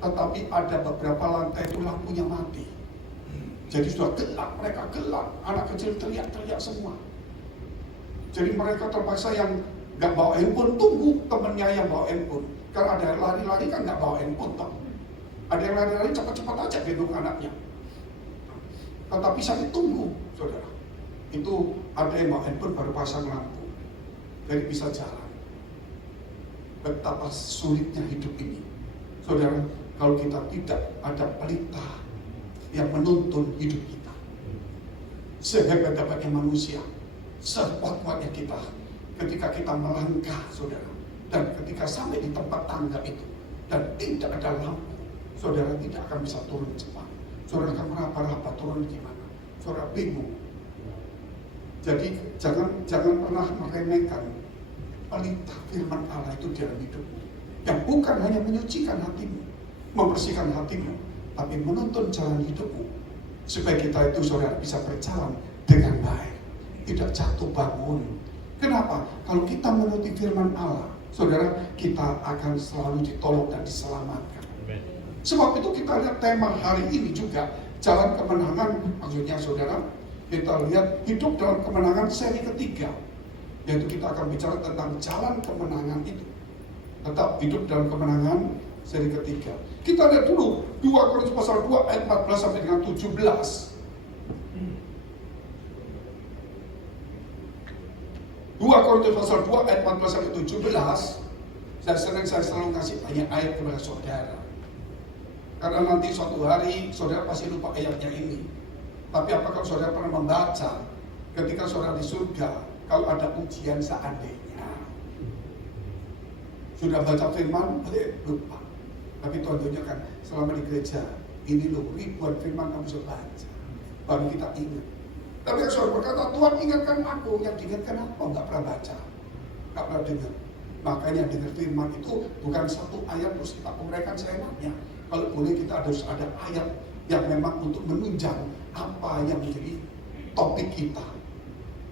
tetapi ada beberapa lantai itu lampunya mati. Jadi sudah gelap, mereka gelap, anak kecil teriak-teriak semua. Jadi mereka terpaksa yang nggak bawa handphone tunggu temennya yang bawa handphone. Karena ada yang lari-lari kan nggak bawa handphone toh. Ada yang lari-lari cepat-cepat aja gendong anaknya. Tetapi saya tunggu, saudara. Itu ada yang bawa handphone baru pasang lampu. Jadi bisa jalan. Betapa sulitnya hidup ini, saudara. Kalau kita tidak ada pelita yang menuntun hidup kita, sehebat-hebatnya manusia, sekuat-kuatnya kita, ketika kita melangkah, saudara, dan ketika sampai di tempat tangga itu dan tidak ada lampu, saudara tidak akan bisa turun cepat. Saudara akan meraba-raba turun gimana? Saudara bingung. Jadi jangan pernah meremehkan pelita firman Allah itu dalam hidupmu, yang bukan hanya menyucikan hatimu, membersihkan hatimu, tapi menuntun jalan hidupmu, supaya kita itu saudara bisa berjalan dengan baik, tidak jatuh bangun. Kenapa? Kalau kita menuruti firman Allah, saudara, kita akan selalu ditolong dan diselamatkan. Sebab itu kita lihat tema hari ini juga, jalan kemenangan. Maksudnya saudara, kita lihat hidup dalam kemenangan seri ketiga, yaitu kita akan bicara tentang jalan kemenangan itu. Tetap hidup dalam kemenangan seri ketiga. Kita lihat dulu 2 Korintus pasal 2 ayat 14 sampai dengan 17. 2 Korintus pasal 2 ayat 14 sampai 17. Saya selalu ngasih banyak ayat kepada saudara. Karena nanti suatu hari saudara pasti lupa ayatnya ini. Tapi apakah saudara pernah membaca ketika saudara di surga, kalau ada ujian seandainya? Sudah baca firman, lupa. Tapi Tuhan tunjukkan selama di gereja, ini loh ribuan firman kamu sudah baca. Baru kita ingat. Tapi yang saudara berkata, Tuhan ingatkan aku, yang diingatkan apa? Enggak pernah baca, enggak pernah dengar. Makanya dengar firman itu bukan satu ayat terus kita uraikan seenaknya. Kalau boleh kita harus ada ayat yang memang untuk menunjang apa yang menjadi topik kita.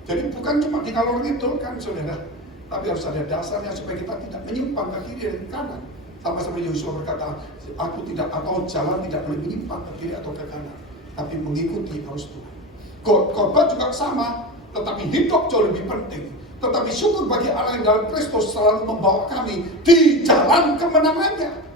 Jadi bukan cuma di ngalor ngidul kan saudara, tapi harus ada dasarnya supaya kita tidak menyimpang ke kiri dan ke kanan. Sama-sama Yosua berkata, aku tidak, atau jalan tidak boleh menyimpang ke kiri atau ke kanan, tapi mengikuti arus Tuhan. Khotbah juga sama, tetapi hidup jauh lebih penting. Tetapi syukur bagi Allah yang dalam Kristus selalu membawa kami di jalan kemenangannya.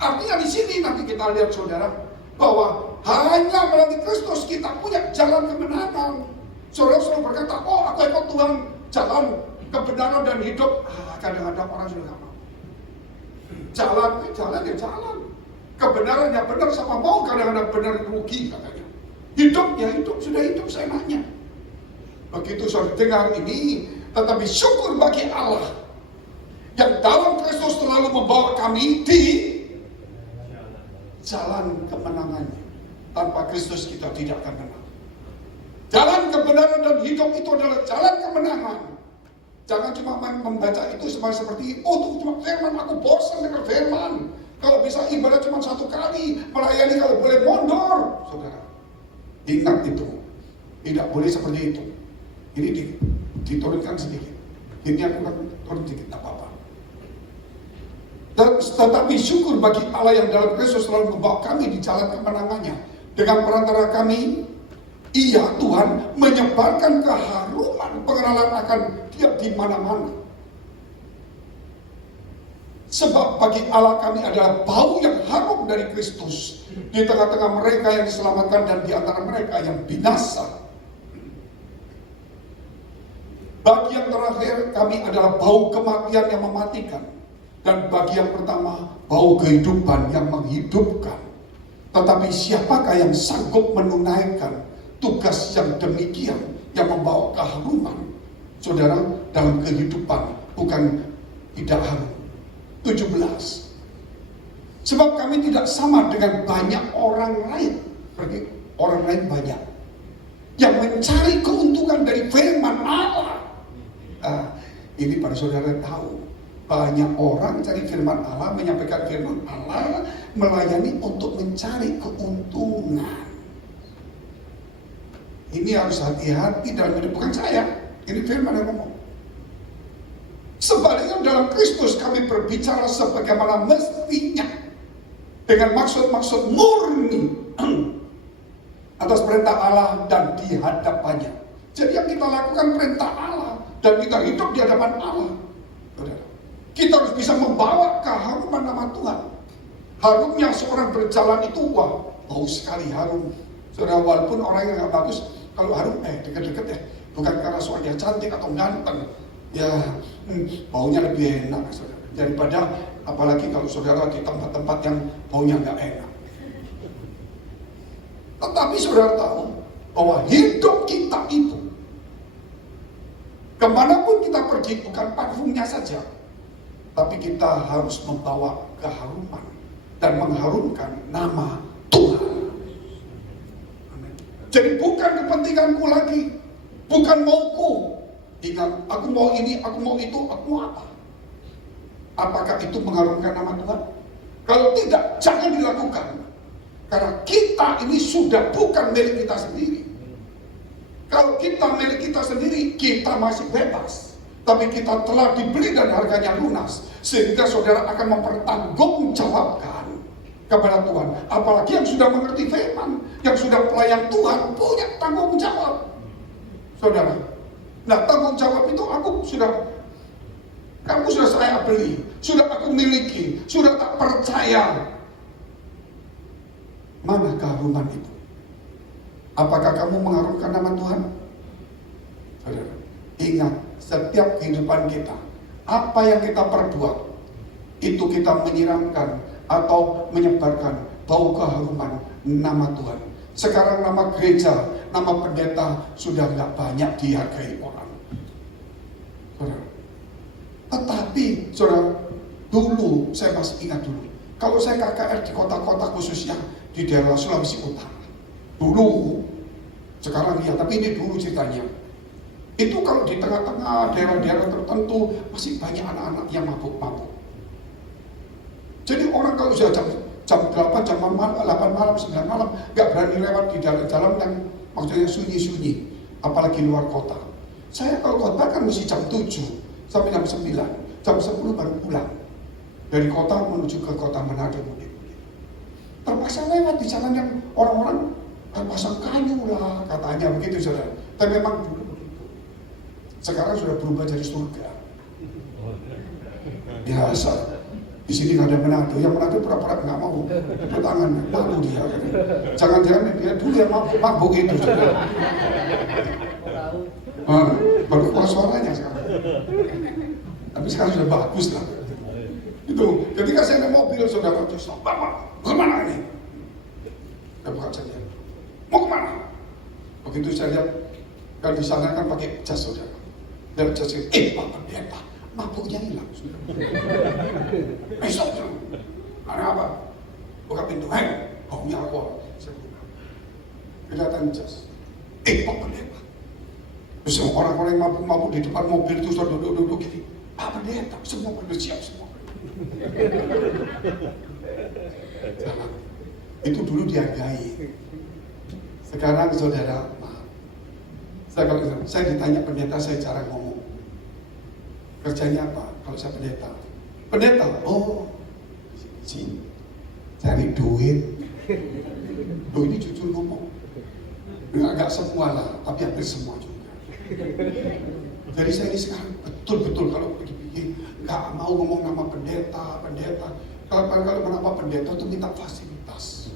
Artinya di sini nanti kita lihat saudara, bahwa hanya melalui Kristus kita punya jalan kemenangan. Saudara selalu berkata, oh aku ikut Tuhan, jalan kebenaran dan hidup. Kadang-kadang orang sudah gak mau. Jalan ya jalan. Kebenaran ya benar sama mau, kadang-kadang benar rugi katanya. Hidup ya hidup, sudah hidup seenaknya. Begitu saudara dengar ini, tetapi syukur bagi Allah yang dalam Kristus selalu membawa kami di jalan kemenangannya. Tanpa Kristus kita tidak akan menang. Jalan kebenaran dan hidup itu adalah jalan kemenangan. Jangan cuma membaca itu seperti, oh itu cuma firman, aku bosan dengar firman. Kalau bisa ibadah cuma 1 kali, melayani kalau boleh mundur. Saudara, ingat itu. Tidak boleh seperti itu. Ini diturunkan sedikit. Ini aku akan turun sedikit, tak apa-apa. Tetapi syukur bagi Allah yang dalam Kristus selalu membawa kami di jalan kemenangannya. Dengan perantara kami, Ia Tuhan menyebarkan keharuman pengenalan akan Dia di mana-mana. Sebab bagi Allah kami adalah bau yang harum dari Kristus di tengah-tengah mereka yang diselamatkan dan di antara mereka yang binasa. Bagi yang terakhir kami adalah bau kematian yang mematikan. Dan bagi yang pertama, bau kehidupan yang menghidupkan. Tetapi siapakah yang sanggup menunaikan tugas yang demikian, yang membawa keharuman? Saudara, dalam kehidupan bukan tidak harum. 17. Sebab kami tidak sama dengan banyak orang lain. Berarti orang lain banyak yang mencari keuntungan dari firman Allah. Ini para saudara tahu, banyak orang cari firman Allah, menyampaikan firman Allah, melayani untuk mencari keuntungan. Ini harus hati-hati dalam hidup, bukan saya, ini firman yang ngomong. Sebaliknya dalam Kristus kami berbicara sebagaimana mestinya. dengan maksud-maksud murni atas perintah Allah dan di hadapannya. Jadi yang kita lakukan perintah Allah dan kita hidup di hadapan Allah. Kita harus bisa membawa keharuman nama Tuhan. Harumnya seorang berjalan itu wah, bau sekali harum. Saudara, walaupun orang yang gak bagus, kalau harum deket-deket ya, bukan karena soalnya cantik atau ganteng, ya baunya lebih enak saudara. Daripada apalagi kalau saudara di tempat-tempat yang baunya gak enak. Tetapi saudara tahu bahwa hidup kita itu kemanapun kita pergi bukan parfumnya saja, tapi kita harus membawa keharuman dan mengharumkan nama Tuhan. Jadi bukan kepentinganku lagi, bukan mauku. Ingat, aku mau ini, aku mau itu, aku mau apa? Apakah itu mengharumkan nama Tuhan? Kalau tidak, jangan dilakukan. Karena kita ini sudah bukan milik kita sendiri. Kalau kita milik kita sendiri, kita masih bebas. Tapi kita telah dibeli dan harganya lunas. Sehingga saudara akan mempertanggungjawabkan kepada Tuhan. Apalagi yang sudah mengerti firman, yang sudah pelayan Tuhan, punya tanggung jawab. Saudara, nah tanggung jawab itu kamu sudah saya beli, sudah aku miliki, sudah tak percaya. Mana keharuman itu? Apakah kamu mengharumkan nama Tuhan? Saudara, ingat, setiap kehidupan kita, apa yang kita perbuat, itu kita menyiramkan atau menyebarkan bau keharuman nama Tuhan. Sekarang nama gereja, nama pendeta sudah nggak banyak dihargai orang. Saudara. Tetapi, saudara, dulu saya masih ingat dulu. Kalau saya KKR di kota-kota khususnya di daerah Sulawesi Utara, dulu, sekarang ya, tapi ini dulu ceritanya. Itu kalau di tengah-tengah daerah-daerah tertentu masih banyak anak-anak yang mabuk-mabuk. Jadi orang kalau sudah jam 8, jam 8 malam, 9 malam gak berani lewat di jalan-jalan yang maksudnya sunyi-sunyi, apalagi luar kota. Saya kalau khotbah kan mesti jam 7 sampai jam 9, jam 10 baru pulang dari kota menuju ke kota Manado. Terpaksa lewat di jalan yang orang-orang pasang kayu lah katanya begitu saudara. Tapi memang dulu begitu. Sekarang sudah berubah jadi surga. Biasa. Di sini nggak ada Manado, yang Manado pura-pura nggak mau bertangan, malu dia. Jangan-jangan dia dulu yang mabuk itu. Baru keluar suaranya sekarang. Tapi sekarang sudah bagus lah. Itu ketika saya naik mobil sudah terus, Bapak, kemana ini? Saya buka saja. Mau kemana? Begitu saya lihat kalau di sana kan pakai jas saudara. Dan jas Pak Pendeta, mabuknya hilang. Besok ada apa? Buka pintu, baunya alkohol. Saya buka. Kelihatan jas. Pak Pendeta. Terus orang-orang yang mabuk-mabuk di depan mobil itu sudah duduk-duduk gini. Pak Pendeta, semua pada siap semua. Jangan. Itu dulu dihargai. Sekarang saudara, maaf. Saya ditanya pendeta, saya jarang ngomong. Kerjanya apa? Kalau saya pendeta. Pendeta, sini cari duit. Loh ini jujur ngomong. Enggak semua lah, tapi hampir semua juga. Jadi saya ini sekarang betul-betul kalau begini nggak mau ngomong nama pendeta. Kalau nama pendeta itu minta fasilitas.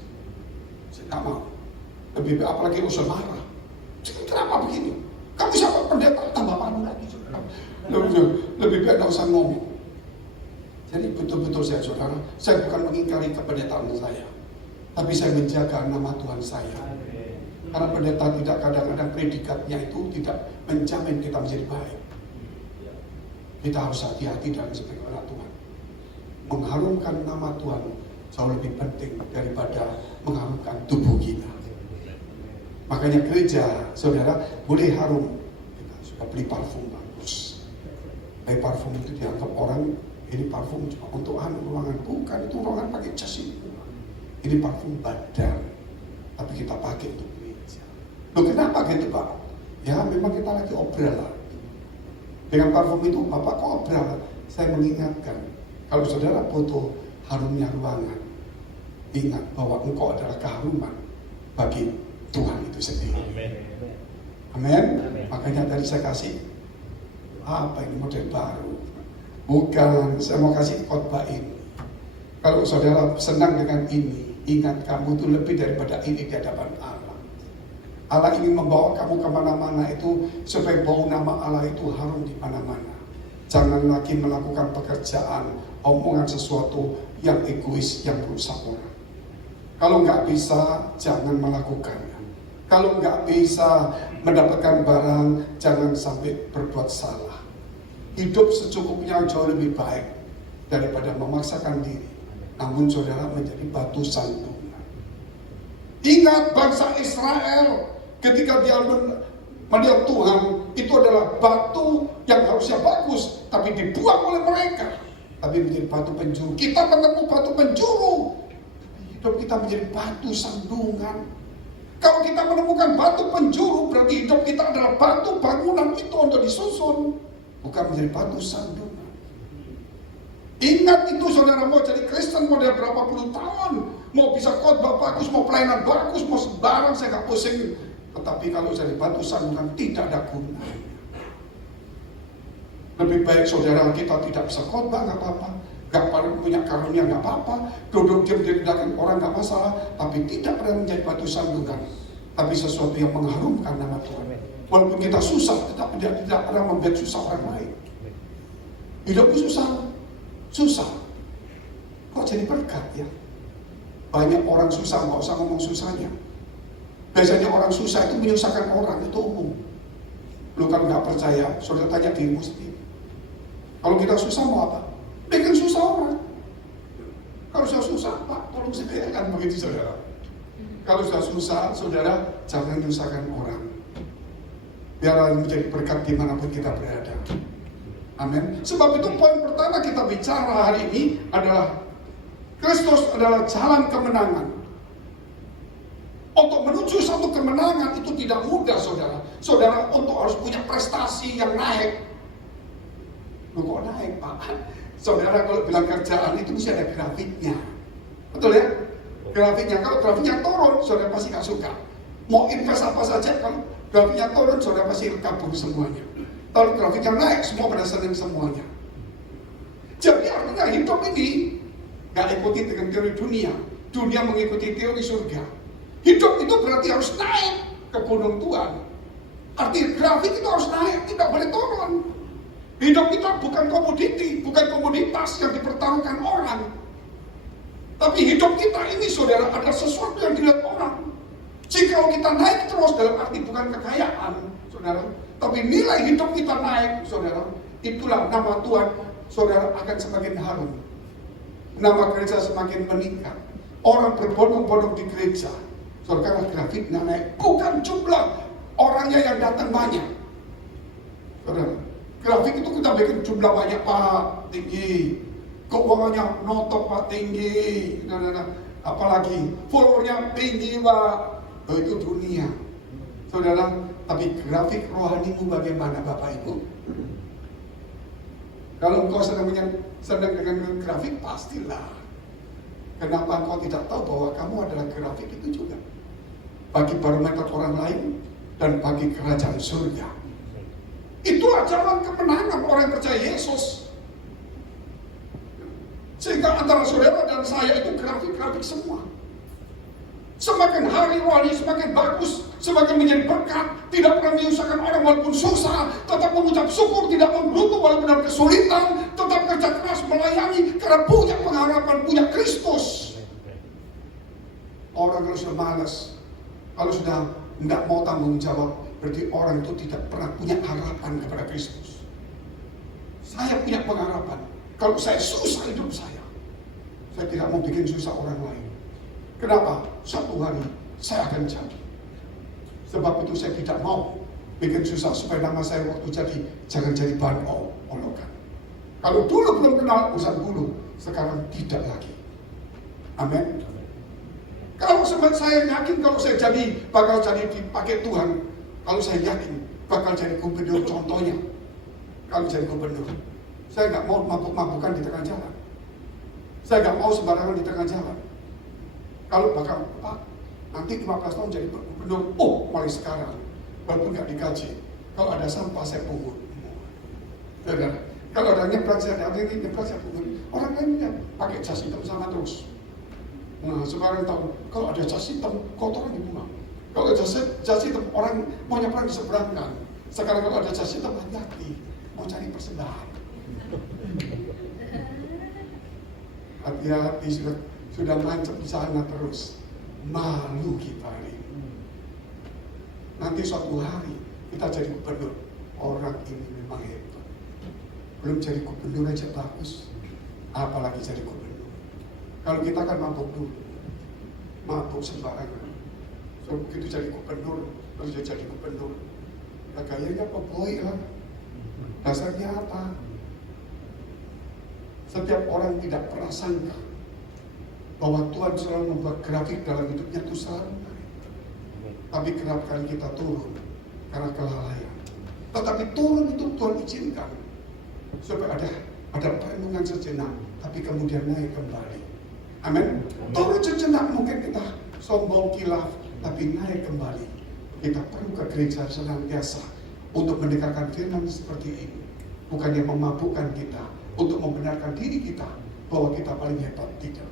Saya nggak mau. Lebih apalagi usul marah. Kenapa begini? Kamu siapa pendeta? Tambah malu lagi. Lebih baik nggak usah ngomong. Jadi betul-betul saudara, saya bukan mengingkari kependetaan saya, tapi saya menjaga nama Tuhan saya. Karena pendeta tidak kadang-kadang predikatnya itu tidak menjamin kita menjadi baik. Kita harus hati-hati dalam sebagai anak Tuhan. Mengharumkan nama Tuhan jauh lebih penting daripada mengharumkan tubuh kita. Makanya gereja, saudara, boleh harum. Kita sudah beli parfum bagus. Tapi parfum itu dianggap orang, ini parfum cuma untuk ruangan. Bukan, itu ruangan pakai jas ini. Ini parfum badan. Tapi kita pakai untuk gereja. Loh kenapa gitu Pak? Ya memang kita lagi obral lah. Dengan parfum itu, Bapak kok obral? Saya mengingatkan, kalau saudara butuh harumnya ruangan, ingat bahwa engkau adalah keharuman bagi Tuhan itu sendiri. Amin. Makanya tadi saya kasih apa ini model baru. Bukan, saya mau kasih khotbah ini. Kalau saudara senang dengan ini, ingat kamu itu lebih daripada ini di hadapan Allah. Allah ingin membawa kamu kemana-mana itu supaya bau nama Allah itu harum di mana-mana. Jangan lagi melakukan pekerjaan, omongan sesuatu yang egois, yang merusak orang. Kalau nggak bisa, jangan melakukannya. Kalau nggak bisa mendapatkan barang, jangan sampai berbuat salah. Hidup secukupnya jauh lebih baik daripada memaksakan diri. Namun saudara menjadi batu sandungan. Ingat bangsa Israel ketika dia melihat Tuhan, itu adalah batu yang harusnya bagus, tapi dibuang oleh mereka. Tapi menjadi batu penjuru. Kita menemukan batu penjuru. Hidup kita menjadi batu sandungan. Kalau kita menemukan batu penjuru, berarti hidup kita adalah batu bangunan itu untuk disusun. Bukan menjadi batu sandungan. Ingat itu saudara, mau jadi Kristen model berapa puluh tahun, mau bisa khotbah bagus, mau pelayanan bagus, mau sembarang, saya gak pusing. Tetapi kalau jadi batu sandungan tidak ada guna. Lebih baik saudara kita tidak bisa khotbah, gak apa-apa. Gak punya karunia gak apa-apa. Duduk diam direndahkan orang gak masalah. Tapi tidak pernah menjadi batu sandungan. Tapi sesuatu yang mengharumkan nama Tuhan. Walaupun kita susah, tetapi tidak pernah membuat susah orang lain. Hidupku susah. Kok jadi berkat ya? Banyak orang susah, nggak usah ngomong susahnya. Biasanya orang susah itu menyusahkan orang, itu umum. Lu kalau nggak percaya, saudara tanya dirimu sendiri. Kalau kita susah mau apa? Bikin susah orang. Kalau sudah susah, Pak, tolong sediakan begitu saudara. Kalau sudah susah, saudara jangan menyusahkan orang. Biar menjadi berkat dimanapun kita berada. Amin. Sebab itu poin pertama kita bicara hari ini adalah Kristus adalah jalan kemenangan. Untuk menuju satu kemenangan itu tidak mudah saudara. Saudara untuk harus punya prestasi yang naik. Lu kok naik Pak? Saudara kalau bilang kerjaan itu mesti ada grafiknya. Betul ya? Grafiknya, kalau grafiknya turun, saudara pasti gak suka. Mau invest apa saja, kalau grafiknya turun, saudara pasti kabur semuanya. Kalau grafiknya naik, semua pada senang semuanya. Jadi artinya hidup ini gak ikuti dengan teori dunia. Dunia mengikuti teori surga. Hidup itu berarti harus naik ke gunung Tuhan. Artinya grafik itu harus naik, tidak boleh turun. Hidup kita bukan komoditi, bukan komoditas yang dipertaruhkan orang. Tapi hidup kita ini saudara adalah sesuatu yang dilihat orang. Jika kita naik terus dalam arti bukan kekayaan saudara, tapi nilai hidup kita naik saudara, itulah nama Tuhan saudara akan semakin harum. Nama gereja semakin meningkat. Orang berbondong-bondong di gereja. Saudara grafiknya naik, bukan jumlah orangnya yang datang banyak. Saudara, grafik itu kita bikin jumlah banyak Pak, tinggi. Keuangannya notok Pak, tinggi. Apalagi followernya tinggi Pak. Oh, itu dunia. Saudara, tapi grafik rohanimu bagaimana Bapak Ibu? Kalau engkau sedang dengan grafik, pastilah. Kenapa engkau tidak tahu bahwa kamu adalah grafik itu juga? Bagi barometer orang lain dan bagi kerajaan surga. Itulah jalan kemenangan orang yang percaya Yesus. Sehingga antara saudara dan saya itu grafik-grafik semua. Semakin hari rohani semakin bagus, semakin menjadi berkat, tidak pernah menyusahkan orang walaupun susah, tetap mengucap syukur, tidak menggerutu walaupun dalam kesulitan, tetap kerja keras melayani karena punya pengharapan, punya Kristus. Orang kalau sudah malas, kalau sudah tidak mau tanggung jawab, berarti orang itu tidak pernah punya harapan kepada Kristus. Saya punya pengharapan. Kalau saya susah hidup saya tidak mau bikin susah orang lain. Kenapa? Satu hari saya akan jadi. Sebab itu saya tidak mau bikin susah supaya nama saya waktu jadi jangan jadi bahan olokan. Kalau dulu belum kenal urusan dulu, sekarang tidak lagi. Amin. Kalau saya yakin kalau saya jadi bakal jadi dipakai Tuhan. Kalau saya yakin bakal jadi gubernur contohnya. Kalau jadi gubernur, saya nggak mau mabuk-mabukan di tengah jalan. Saya nggak mau sembarangan di tengah jalan. Kalau bakal Pak, nanti 15 tahun jadi gubernur, oh mulai sekarang, walaupun nggak digaji, kalau ada sampah saya pungut. Saudara, kalau ada nyebrang saya pungut. Orang lainnya pakai jas hitam sama terus. Nah, sekarang tahu, kalau ada jas hitam, kotoran dibuang. Kalau jas hitam, orang mau nyebrang diseberangkan. Sekarang kalau ada jas hitam, hati-hati, mau cari persembahan. Hati-hati, sudah mancap di sana terus. Malu kita ini. Nanti suatu hari kita jadi gubernur. Orang ini memang hebat. Belum jadi gubernur aja bagus, apalagi jadi gubernur. Kalau kita kan mabuk dulu, mabuk sembarangan. So, begitu jadi gubernur, terus dia jadi gubernur. Nah, gayanya peboy lah. Dasarnya apa? Setiap orang tidak pernah sangka bahwa Tuhan selalu membuat grafik dalam hidupnya itu selalu menarik. Tapi kerap kali kita turun karena kelalaian. Tetapi turun itu Tuhan izinkan supaya ada perenungan sejenak, tapi kemudian naik kembali. Amin. Turun sejenak mungkin kita sombong kilaf, tapi naik kembali. Kita perlu ke gereja senantiasa untuk mendengarkan firman seperti ini. Bukan yang memabukkan kita, untuk membenarkan diri kita bahwa kita paling hebat. Tidak.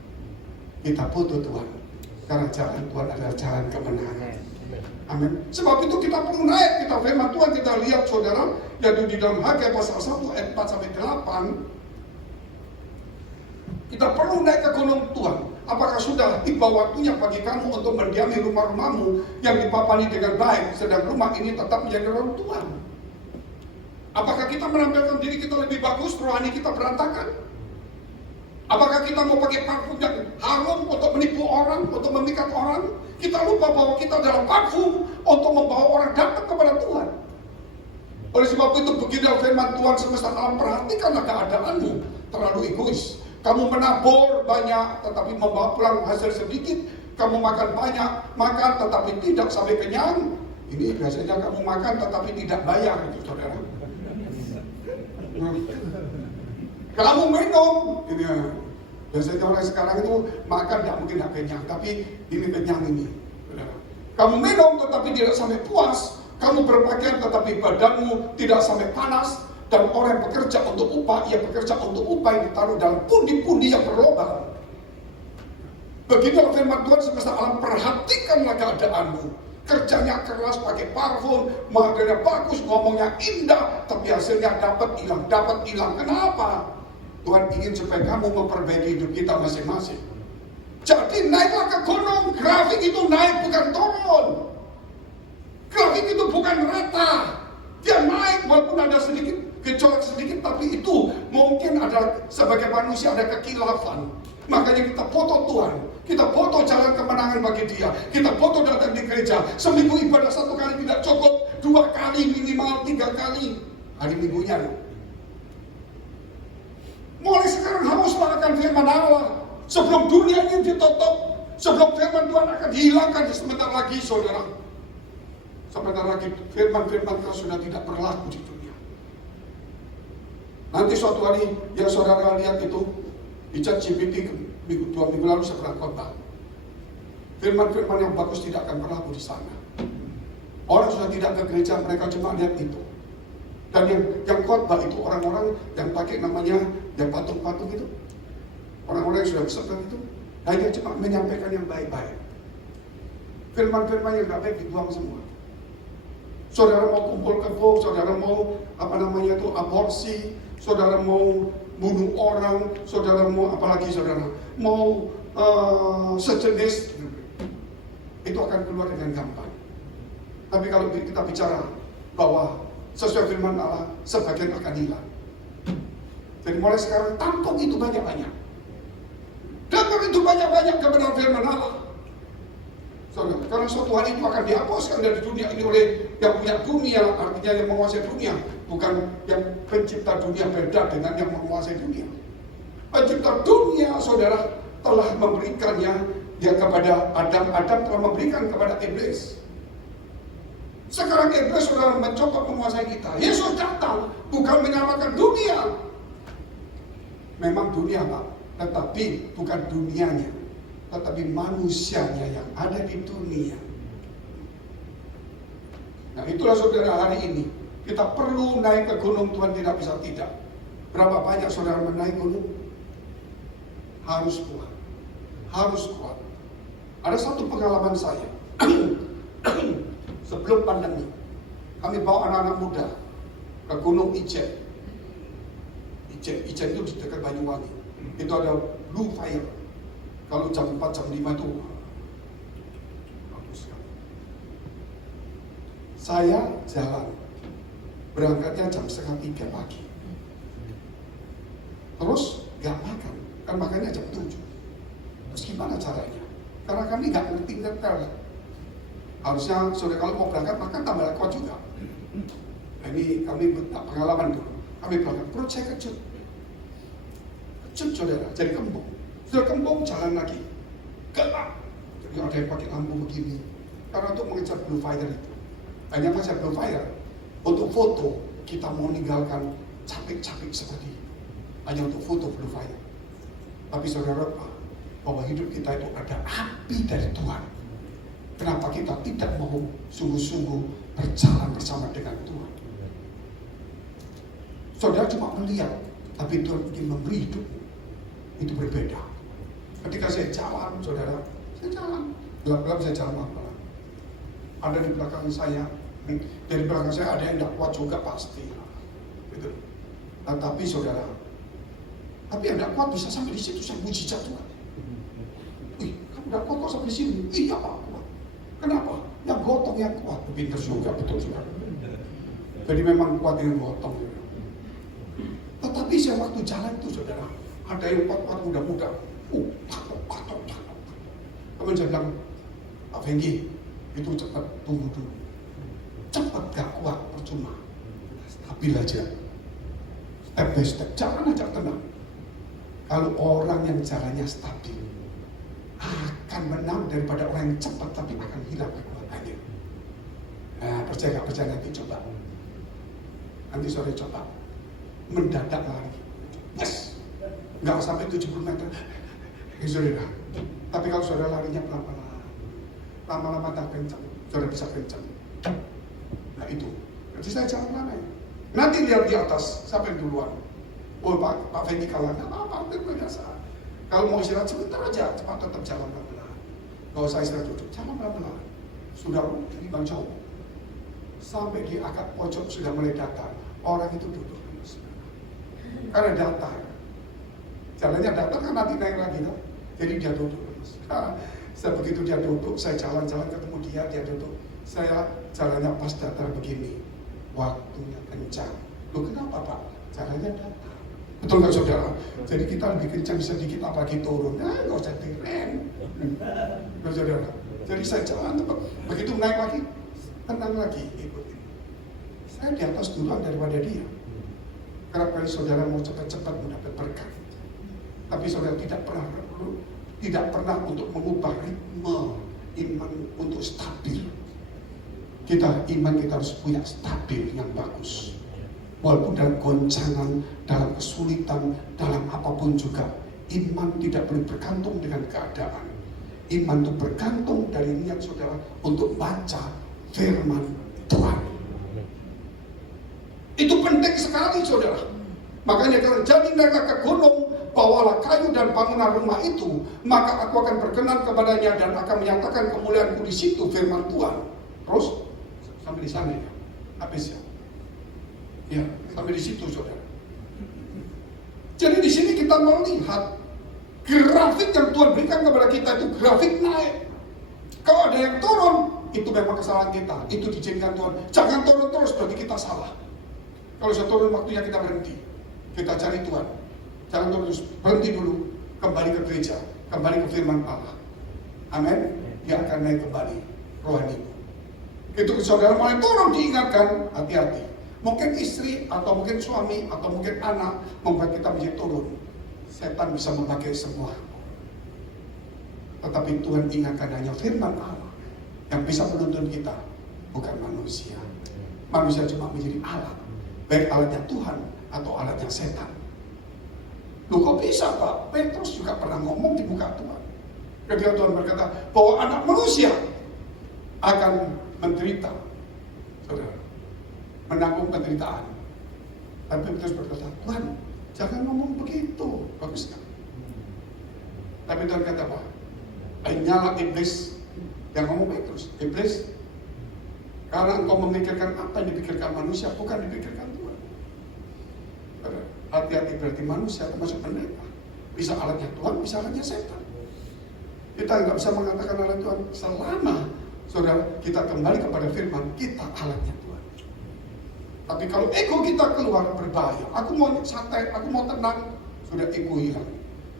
Kita butuh Tuhan, karena jalan Tuhan adalah jalan kebenaran. Amin. Sebab itu kita perlu naik, kita firman Tuhan, kita lihat saudara, yaitu di dalam Hagai pasal 1 ayat 4-8. Kita perlu naik ke gunung Tuhan. Apakah sudah tiba waktunya bagi kamu untuk mendiami rumah-rumahmu yang dipapani dengan baik, sedang rumah ini tetap menjadi rumah Tuhan? Apakah kita menampilkan diri kita lebih bagus, rohani kita berantakan? Apakah kita mau pakai parfum yang harum untuk menipu orang, untuk memikat orang? Kita lupa bahwa kita adalah parfum untuk membawa orang datang kepada Tuhan. Oleh sebab itu begitu firman Tuhan semesta alam, perhatikanlah keadaanmu. Terlalu egois. Kamu menabur banyak tetapi membawa pulang hasil sedikit. Kamu makan banyak, makan tetapi tidak sampai kenyang. Ini biasanya kamu makan tetapi tidak bayar, gitu saudara. Kamu minum, ini biasanya orang sekarang itu makan tidak mungkin tidak kenyang, tapi ini kenyang ini. Kamu minum tetapi tidak sampai puas, kamu berpakaian tetapi badanmu tidak sampai panas, dan orang yang bekerja untuk upah, ia bekerja untuk upah yang ditaruh dalam pundi-pundi yang berlobang. Begitu firman Tuhan semesta alam, perhatikanlah keadaanmu. Kerjanya keras, pakai parfum, makanya bagus, ngomongnya indah, tapi hasilnya dapat hilang. Kenapa? Tuhan ingin supaya kamu memperbaiki hidup kita masing-masing. Jadi naiklah ke gunung. Grafik itu naik, bukan turun. Grafik itu bukan rata. Dia naik walaupun ada sedikit gejolak sedikit, tapi itu mungkin ada sebagai manusia ada kekilafan. Makanya kita foto Tuhan, kita foto jalan kemenangan bagi Dia, kita foto datang di gereja. Seminggu ibadah 1 kali tidak cukup, 2 kali minimal, 3 kali hari minggunya. Mulai sekarang harus akan firman Allah sebelum dunia ini ditutup, sebelum firman Tuhan akan dihilangkan sebentar lagi, saudara. Sebentar lagi firman-firman Tuhan sudah tidak berlaku di dunia. Nanti suatu hari yang saudara lihat itu di ChatGPT 2 minggu lalu saya pernah khotbah. Firman-firman yang bagus tidak akan berlaku di sana. Orang sudah tidak ke gereja, mereka cuma lihat itu. Dan yang khotbah itu orang-orang yang pakai namanya yang patung-patung itu. Orang-orang yang sudah besar itu, hanya cuma menyampaikan yang baik-baik. Firman-firman yang gak baik dibuang semua. Saudara mau kumpul kebo, saudara mau aborsi, saudara mau bunuh orang, saudara mau apalagi saudara mau sejenis, itu akan keluar dengan gampang. Tapi kalau kita bicara bahwa sesuai firman Allah, sebagian akan hilang. Jadi mulai sekarang tampung itu banyak-banyak. Dengar itu banyak-banyak kebenaran firman Allah. Saudara, karena suatu hari itu akan dihapuskan dari dunia ini oleh yang punya dunia, artinya yang menguasai dunia. Bukan yang pencipta dunia, beda dengan yang menguasai dunia. Pencipta dunia, saudara, telah memberikannya dia kepada Adam. Adam telah memberikan kepada iblis. Sekarang iblis sudah mencoba menguasai kita. Yesus datang bukan menyelamatkan dunia. Memang dunia, Pak, tetapi bukan dunianya. tetapi manusianya yang ada di dunia. Nah itulah saudara, hari ini kita perlu naik ke gunung. Tuhan tidak bisa tidak. Berapa banyak saudara menaik gunung? Harus kuat. Harus kuat. Ada satu pengalaman saya. Sebelum pandemi, kami bawa anak-anak muda ke Gunung Ijen. Ijen itu di dekat Banyuwangi. Itu ada blue fire. Kalau jam 4, jam 5 itu bagus sekali. Saya jalan, berangkatnya jam 2:30 pagi. Terus gak makan, kan makannya jam 7. Terus gimana caranya? Karena kami gak ngerti detail. Harusnya saudara kalau mau berangkat makan tambah kuat juga. Nah, ini kami pengalaman dulu. Kami berangkat, perut saya kecut. Kecut saudara, jadi kembung. Sudah kembung, jalan lagi. Gelap. Jadi ada yang pakai lampu begini. Karena untuk mengejar blue fire itu. Hanya mengejar blue fire. Untuk foto, kita mau meninggalkan capek-capek seperti itu. Hanya untuk foto blue fire. Tapi saudara, bahwa hidup kita itu ada api dari Tuhan. Kenapa kita tidak mau sungguh-sungguh berjalan bersama dengan Tuhan? Saudara cuma melihat, tapi Tuhan ingin memberi hidup. Itu berbeda. Ketika saya jalan, saudara, saya jalan. Gelap-gelap saya jalan pelan-pelan. Ada di belakang saya, dari belakang saya ada yang tidak kuat juga pasti. Gitu. Nah, tapi saudara, tapi yang tidak kuat bisa sampai di situ, saya mujizat Tuhan. Wih, kamu tidak kuat kok sampai di sini? Iya Pak, kuat. Kenapa? Yang gotong yang kuat. Pintar juga, betul juga. Jadi memang kuat dengan gotong. Tetapi saya waktu jalan itu saudara, ada yang kuat-kuat muda-muda. Patok. Kemudian saya bilang, Pak Fenggi, itu cepat, tunggu dulu. Cepat gak kuat, percuma. Stabil aja. Step by step, jangan aja tenang. Kalau orang yang jalannya stabil, akan menang daripada orang yang cepat tapi akan hilang kekuatannya. Nah, percaya gak percaya nanti coba. Nanti sore coba. Mendadak lari. Yes. Gak sampai 70 meter. Saudara. Tapi kalau saudara larinya pelan-pelan, lama-lama tak kencang, saudara bisa kencang. Nah itu. Jadi saya jalan lama. Nanti lihat di atas, siapa yang duluan? Oh Pak Fendi kalah. Gak apa-apa, itu biasa. Kalau mau istirahat sebentar aja, cepat tetap jalan pelan-pelan. Kalau saya istirahat duduk, jalan pelan-pelan. Sudah jadi bang jauh. Sampai di akar pojok sudah mulai datar. Orang itu duduk. Karena datar. Jalannya datar kan nanti naik lagi tuh. Jadi dia duduk. Setelah begitu dia duduk, saya jalan-jalan ketemu dia duduk. Saya jalannya pas datar begini. Waktunya kencang. Loh kenapa Pak? Jalannya datar. Betul nggak saudara? Jadi kita lebih kencang sedikit apalagi turun. Nah nggak usah direm. Nggak saudara. Jadi saya jalan tepat. Begitu naik lagi, tenang lagi ikutin. Saya di atas duluan daripada dia. Kerap kali saudara mau cepat-cepat mendapat berkat. Tapi saudara tidak pernah untuk mengubah ritme iman untuk stabil. Iman kita harus punya stabil yang bagus. Walaupun dalam goncangan, dalam kesulitan, dalam apapun juga, iman tidak boleh bergantung dengan keadaan. Iman itu bergantung dari niat saudara untuk baca firman Tuhan. Itu penting sekali saudara. Makanya kalau jadi naiklah ke gunung, bawalah kayu dan bangunan rumah itu, maka aku akan berkenan kepadanya dan akan menyatakan kemuliaanku di situ, firman Tuhan. Terus sampai di sana ya, habis ya. Ya, sampai di situ saudara. Jadi di sini kita melihat grafik yang Tuhan berikan kepada kita itu grafik naik. Kalau ada yang turun, itu memang kesalahan kita. Itu diizinkan Tuhan. Jangan turun terus, berarti kita salah. Kalau sudah turun waktunya kita berhenti. Kita cari Tuhan. Jangan terus, berhenti dulu. Kembali ke gereja, kembali ke firman Allah. Amin. Dia akan naik kembali rohani. Itu saudara mulai turun diingatkan, hati-hati. Mungkin istri, atau mungkin suami, atau mungkin anak membuat kita menjadi turun. Setan bisa memakai semua. Tetapi Tuhan ingatkan hanya firman Allah yang bisa menuntun kita, bukan manusia. Manusia cuma menjadi alat. Baik alatnya Tuhan atau alatnya setan. Loh kok bisa Pak? Petrus juga pernah ngomong di muka Tuhan. Ketika Tuhan berkata bahwa anak manusia akan menderita, saudara, menanggung penderitaan. Tapi Petrus berkata, Tuhan, jangan ngomong begitu. Bagus kan? Tapi Tuhan kata apa? Nyala iblis yang ngomong Petrus. Iblis, karena engkau memikirkan apa yang dipikirkan manusia, bukan dipikirkan Tuhan. Hati-hati, berarti manusia termasuk pendeta. Bisa alatnya Tuhan, bisa alatnya setan. Kita nggak bisa mengatakan alat Tuhan selama saudara kita kembali kepada firman, kita alatnya Tuhan. Tapi kalau ego kita keluar, berbahaya. Aku mau santai, aku mau tenang, sudah ego hilang.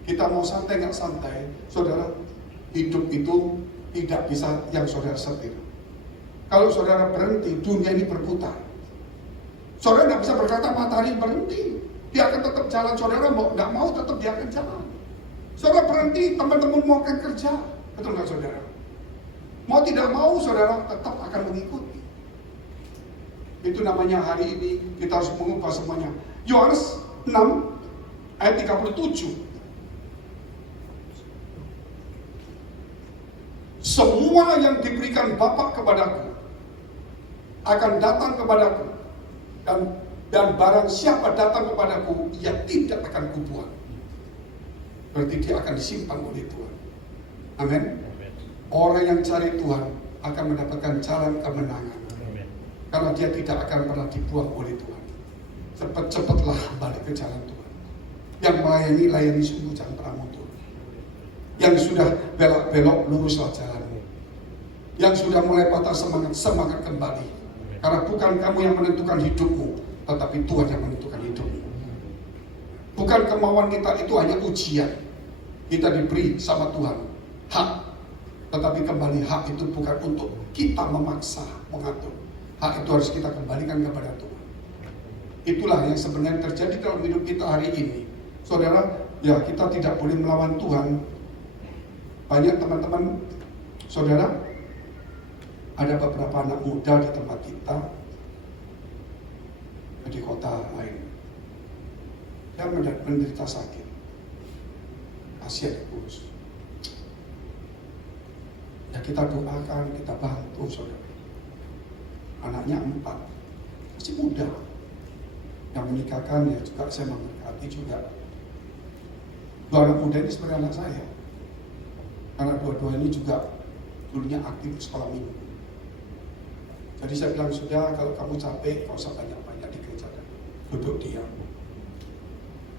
Kita mau santai nggak santai, saudara, hidup itu tidak bisa yang saudara setir. Kalau saudara berhenti, dunia ini berputar. Saudara nggak bisa berkata matahari berhenti, dia akan tetap jalan. Saudara mau nggak mau, tetap dia akan jalan. Saudara berhenti, teman-teman mau akan kerja, betul nggak saudara? Mau tidak mau, saudara tetap akan mengikuti. Itu namanya hari ini kita harus mengubah semuanya. Yohanes 6 ayat 37. Semua yang diberikan Bapa kepadaku akan datang kepadaku, dan barang siapa datang kepadaku, ia tidak akan kubuang. Berarti dia akan disimpan oleh Tuhan. Amin. Orang yang cari Tuhan akan mendapatkan jalan kemenangan. Karena dia tidak akan pernah dibuang oleh Tuhan. Cepat-cepatlah balik ke jalan Tuhan. Yang melayani, layani sungguh, jangan pernah mundur. Yang sudah belok-belok, luruslah jalanmu. Yang sudah mulai patah semangat, semangat kembali. Karena bukan kamu yang menentukan hidupmu, tetapi Tuhan yang menentukan hidupmu. Bukan kemauan kita itu hanya ujian. Kita diberi sama Tuhan hak. Tetapi kembali hak itu bukan untuk kita memaksa, mengatur. Hak itu harus kita kembalikan kepada Tuhan. Itulah yang sebenarnya terjadi dalam hidup kita hari ini. Saudara, ya kita tidak boleh melawan Tuhan. Banyak teman-teman, saudara, ada beberapa anak muda di tempat kita, di kota lain, yang menderita sakit. Kasihan kurus. Ya kita doakan, kita bantu saudara. Anaknya 4, masih muda. Yang menikahkan ya juga saya memberkati juga. Dua anak muda ini sebenarnya anak saya. Karena dua-dua ini juga dulunya aktif sekolah minggu. Jadi saya bilang, sudah kalau kamu capek, gak usah banyak-banyak di gereja, duduk diam.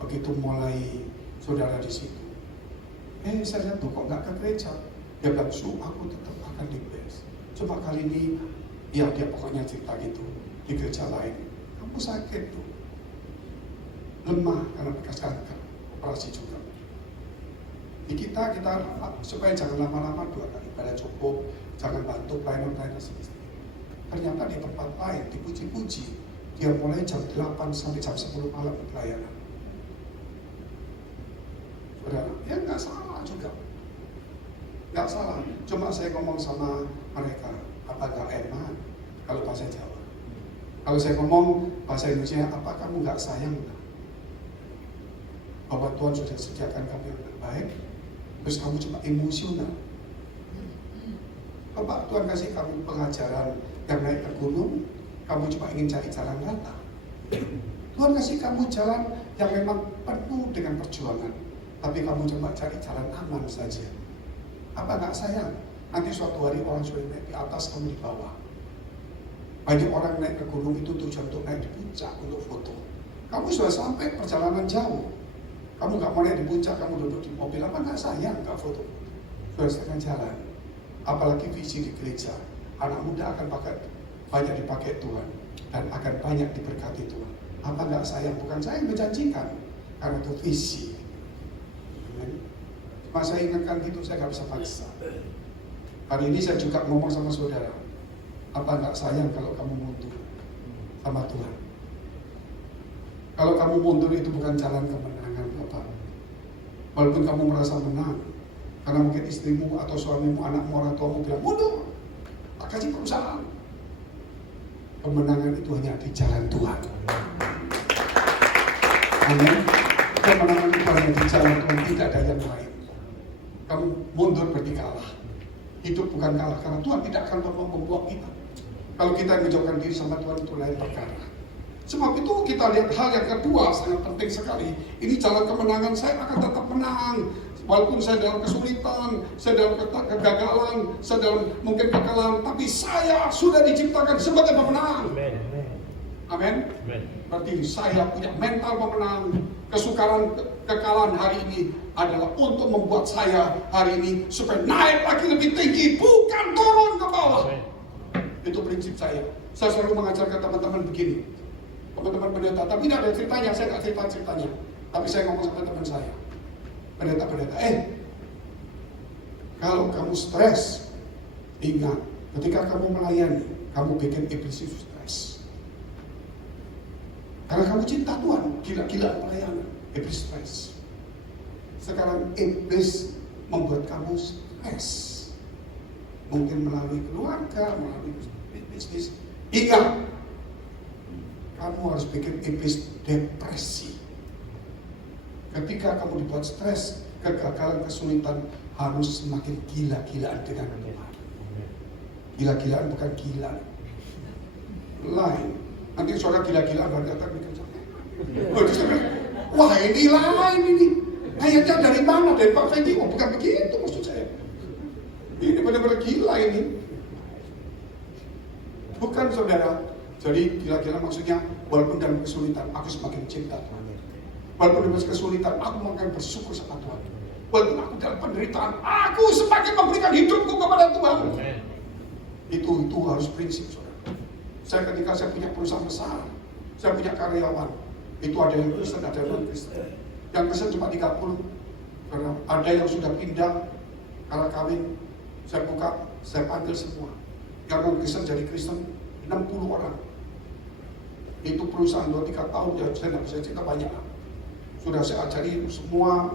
Begitu mulai saudara di situ, saya lihat tuh kok nggak ke gereja. Dia bilang, aku tetap akan di base. Coba kali ini, ya dia pokoknya cerita gitu di gereja lain. Kamu sakit tuh, lemah karena bekas kanker, operasi juga. Di kita supaya jangan lama-lama 2 kali pada cukup, jangan bantu pelayanan sedikit. Ternyata di tempat lain dipuji-puji, dia mulai jam 8 sampai jam 10 malam pelayanan. Saudara, ya nggak salah juga. Nggak salah, cuma saya ngomong sama mereka, apa nggak enak kalau bahasa Jawa? Kalau saya ngomong bahasa Indonesia, apa kamu nggak sayang? Bahwa Tuhan sudah sediakan kamu yang terbaik, terus kamu cuma emosional. Bapak, Tuhan kasih kamu pengajaran yang naik ke gunung, kamu cuma ingin cari jalan rata. Tuhan kasih kamu jalan yang memang penuh dengan perjuangan, tapi kamu coba cari jalan aman saja. Apa nggak sayang? Nanti suatu hari orang sudah naik di atas, kamu di bawah. Banyak orang naik ke gunung itu tujuan untuk naik di puncak untuk foto. Kamu sudah sampai perjalanan jauh, kamu nggak mau naik di puncak, kamu duduk di mobil. Apa nggak sayang nggak foto? Sudah setengah jalan. Apalagi visi di gereja, anak muda akan banyak dipakai Tuhan dan akan banyak diberkati Tuhan. Apa nggak sayang? Bukan saya yang menjanjikan, karena itu visi. Cuma saya ingatkan gitu, saya nggak bisa paksa. Hari ini saya juga ngomong sama saudara, apa nggak sayang kalau kamu mundur sama Tuhan? Kalau kamu mundur itu bukan jalan kemenangan, Bapak. Walaupun kamu merasa menang, karena mungkin istrimu atau suamimu, anakmu, orang tuamu bilang, mundur, tak kasih perusahaan. Kemenangan itu hanya di jalan Tuhan. Amin. Kemenangan itu hanya di jalan Tuhan, tidak ada yang lain. kamu mundur berarti kalah. Hidup bukan kalah, karena Tuhan tidak akan pernah membuang kita. Kalau kita menjauhkan diri sama Tuhan itu lain perkara. Sebab itu kita lihat hal yang kedua sangat penting sekali. Ini jalan kemenangan, saya akan tetap menang. Walaupun saya dalam kesulitan, saya dalam kegagalan, saya dalam mungkin kekalahan, tapi saya sudah diciptakan sebagai pemenang. Amin. Berarti saya punya mental pemenang. Kekalahan hari ini adalah untuk membuat saya hari ini supaya naik lagi lebih tinggi, bukan turun ke bawah. Itu prinsip saya. Saya selalu mengajarkan teman-teman begini, teman-teman pendeta, tapi tidak ada ceritanya, saya nggak cerita-ceritanya. Tapi saya ngomong sama teman saya, pendeta, kalau kamu stres, ingat, ketika kamu melayani, kamu bikin iblis itu stres. Karena kamu cinta Tuhan, gila-gilaan pelayanan, iblis stres. Sekarang iblis membuat kamu stres. Mungkin melalui keluarga, melalui bisnis. Ingat, kamu harus bikin iblis depresi. Ketika kamu dibuat stres, kegagalan, kesulitan, harus semakin gila-gilaan dengan Tuhan. Gila-gilaan bukan gila lain. Nanti saudara gila-gilaan baru datang mikir, wah ini lain ini. Ayatnya dari mana? Dari Pak Fendi? Oh bukan begitu maksud saya. Ini benar-benar gila ini. Bukan saudara. Jadi gila-gila maksudnya walaupun dalam kesulitan aku semakin cinta Tuhan. Walaupun dalam kesulitan aku makin bersyukur sama Tuhan. Walaupun aku dalam penderitaan aku semakin memberikan hidupku kepada Tuhan. Itu harus prinsip saudara. Ketika saya punya perusahaan besar, saya punya karyawan, itu ada yang Kristen, ada yang non-Kristen. Yang Kristen cuma 30, karena ada yang sudah pindah karena kawin. Saya buka, saya panggil semua. Yang non-Kristen jadi Kristen 60 orang. Itu perusahaan 2-3 tahun ya, saya tidak bisa cerita banyak. Sudah saya ajari semua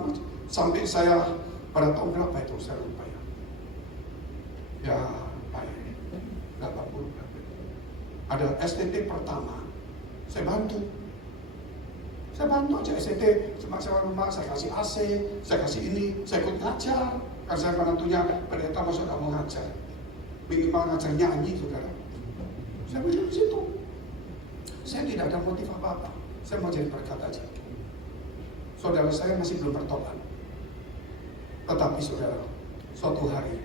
sampai saya pada tahun berapa itu saya lupa ya. Ya, berapa puluh. Ada STT pertama, saya bantu aja STT, cuma sewa rumah, saya kasih AC, saya kasih ini, saya ikut ngajar, karena saya menentunya pendeta masuk mau ngajar, minimal ngajar nyanyi saudara. Saya belajar di situ, saya tidak ada motif apa-apa, saya mau jadi berkat aja. Saudara saya masih belum bertobat, tetapi saudara, suatu hari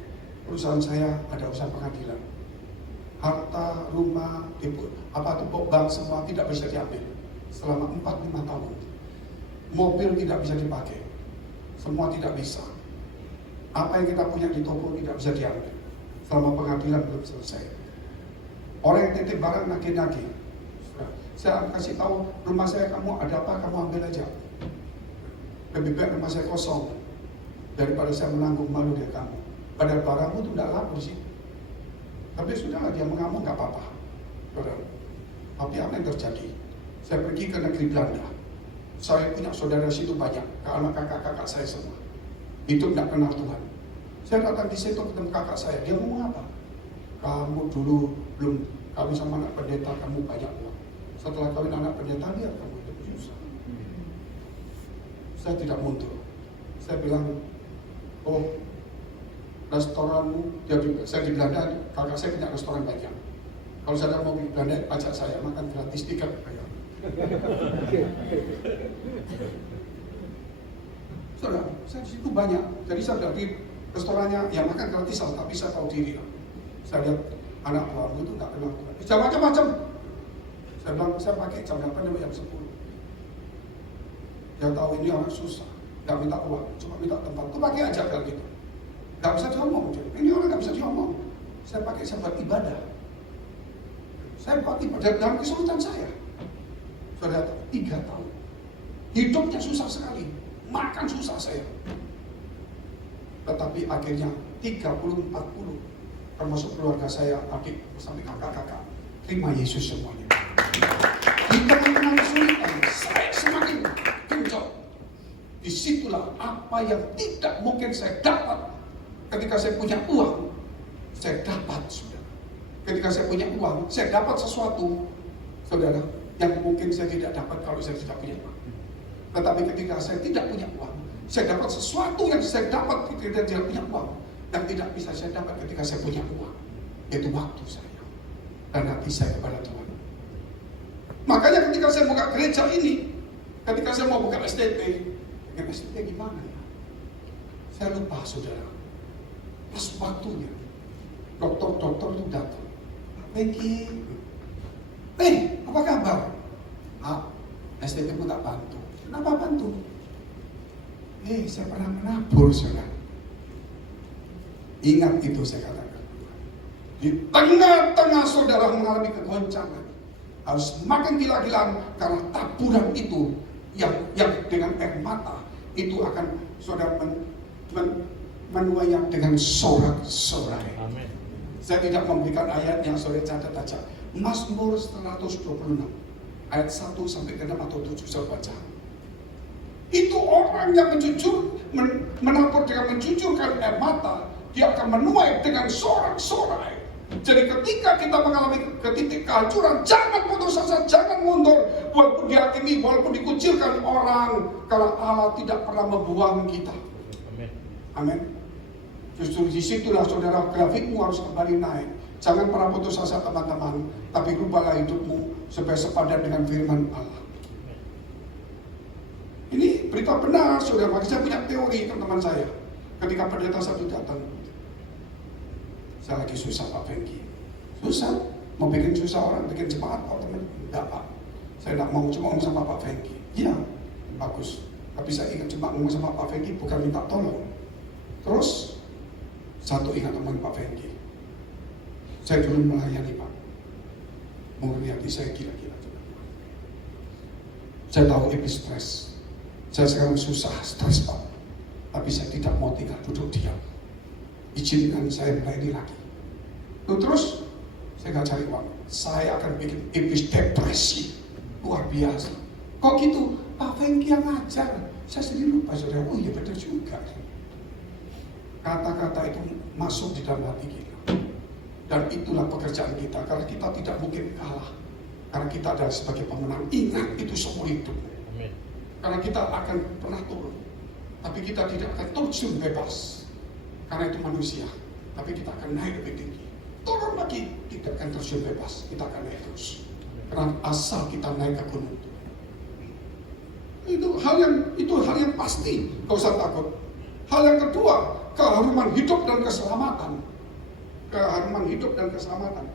perusahaan saya ada urusan pengadilan. Harta, rumah, bank semua tidak bisa diambil selama 4-5 tahun. Mobil tidak bisa dipakai, semua tidak bisa. Apa yang kita punya di toko tidak bisa diambil selama pengadilan belum selesai. Orang yang titip barang nagih-nagih. Saya kasih tahu, rumah saya kamu ada apa kamu ambil aja. Lebih baik rumah saya kosong daripada saya menanggung malu dari kamu. Padahal barangmu itu tidak lapor sih. Tapi sudahlah dia mengamuk nggak apa-apa. Tapi apa yang terjadi? Saya pergi ke negeri Belanda. Saya punya saudara situ banyak, anak kakak-kakak saya semua. Itu tidak kenal Tuhan. Saya datang di situ ketemu kakak saya. Dia ngomong apa? Kamu dulu belum kawin sama anak pendeta, kamu banyak uang. Setelah kawin anak pendeta, lihat kamu hidup susah. Saya tidak mundur. Saya bilang, oh restoranmu, saya di Belanda, kakak saya punya restoran banyak. Kalau saya mau di Belanda, ajak saya makan gratis, tiket bayar. Saudara, saya di situ banyak. Jadi saya sudah di restorannya, ya makan gratis, tapi saya tahu diri. Saya lihat anak buahmu itu nggak kenal Tuhan. Jam macam-macam. Saya bilang, saya pakai jam 8 sampai jam 10. Dia tahu ini orang susah, nggak minta uang, cuma minta tempat. Itu pakai aja kalau gitu. Gak bisa diomong, ini orang gak bisa diomong. Saya pakai buat ibadah. Saya buat ibadah dalam kesulitan saya. Sudah 3 tahun. Hidupnya susah sekali, makan susah saya. Tetapi akhirnya 30-40, termasuk keluarga saya, adik sampai kakak-kakak, terima Yesus semuanya. Di tengah-tengah kesulitan, saya semakin genjot. Disitulah apa yang tidak mungkin saya dapat. Ketika saya punya uang, saya dapat, saudara. Ketika saya punya uang, saya dapat sesuatu, saudara, yang mungkin saya tidak dapat kalau saya tidak punya uang. Tetapi ketika saya tidak punya uang, Saya dapat sesuatu yang saya dapat ketika tidak punya uang, yang tidak bisa saya dapat ketika saya punya uang, yaitu waktu saya dan hati saya kepada Tuhan. Makanya ketika saya buka gereja ini, ketika saya mau buka STP, gimana ya? Saya lupa, saudara. Pas waktunya, dokter itu datang. Peggy, apa kabar? STP pun tak bantu. Kenapa bantu? Saya pernah menabur, saudara. Ingat itu saya katakan. Di tengah-tengah saudara mengalami kegoncangan, harus makin gila-gilaan karena taburan itu yang dengan air mata itu akan saudara menuai dengan sorak-sorai. Amin. Saya tidak memberikan ayat yang saudara catat aja. Mazmur 126 ayat 1 sampai ke 6 atau 7 saya baca. Itu orang yang menabur dengan menjujurkan air mata, dia akan menuai dengan sorak-sorai. Jadi ketika kita mengalami ke titik kehancuran, jangan putus asa, jangan mundur. Walaupun dihakimi, walaupun dikucilkan orang, karena Allah tidak pernah membuang kita. Amin. Amin. Justru disitulah saudara, grafikmu harus kembali naik. Jangan pernah putus asa teman-teman, tapi rubahlah hidupmu supaya sepadan dengan firman Allah. Ini berita benar, saudara. Maka saya punya teori, teman-teman saya. Ketika pendeta satu datang, saya lagi susah Pak Fengki. Susah? Mau bikin susah orang, bikin jemaat, teman? Enggak Pak. Saya tidak mau cuma ngomong sama Pak Fengki. Iya, bagus. Tapi saya ingat cuma ngomong sama Pak Fengki, bukan minta tolong. Terus, satu ingat teman Pak Fengki. Saya dulu melayani Pak. Mengenai hati saya gila-gila. Saya tahu iblis stres. Saya sekarang susah, stres Pak. Tapi saya tidak mau tinggal duduk diam. Izinkan saya melayani lagi. Terus, saya nggak cari uang. Saya akan bikin iblis depresi. Luar biasa. Kok gitu? Pak Fengki yang ngajar. Saya sendiri lupa, saudara. Oh iya betul juga. Kata-kata itu masuk di dalam hati kita. Dan itulah pekerjaan kita. Karena kita tidak mungkin kalah. Karena kita adalah sebagai pemenang. Ingat itu seumur hidup. Amin. Karena kita akan pernah turun. Tapi kita tidak akan terjun bebas. Karena itu manusia. Tapi kita akan naik lebih tinggi. Turun lagi, tidak akan terjun bebas. Kita akan naik terus. Karena asal kita naik ke gunung. Itu hal yang pasti. Kau usah takut. Hal yang kedua, keharuman hidup dan keselamatan. Keharuman hidup dan keselamatan.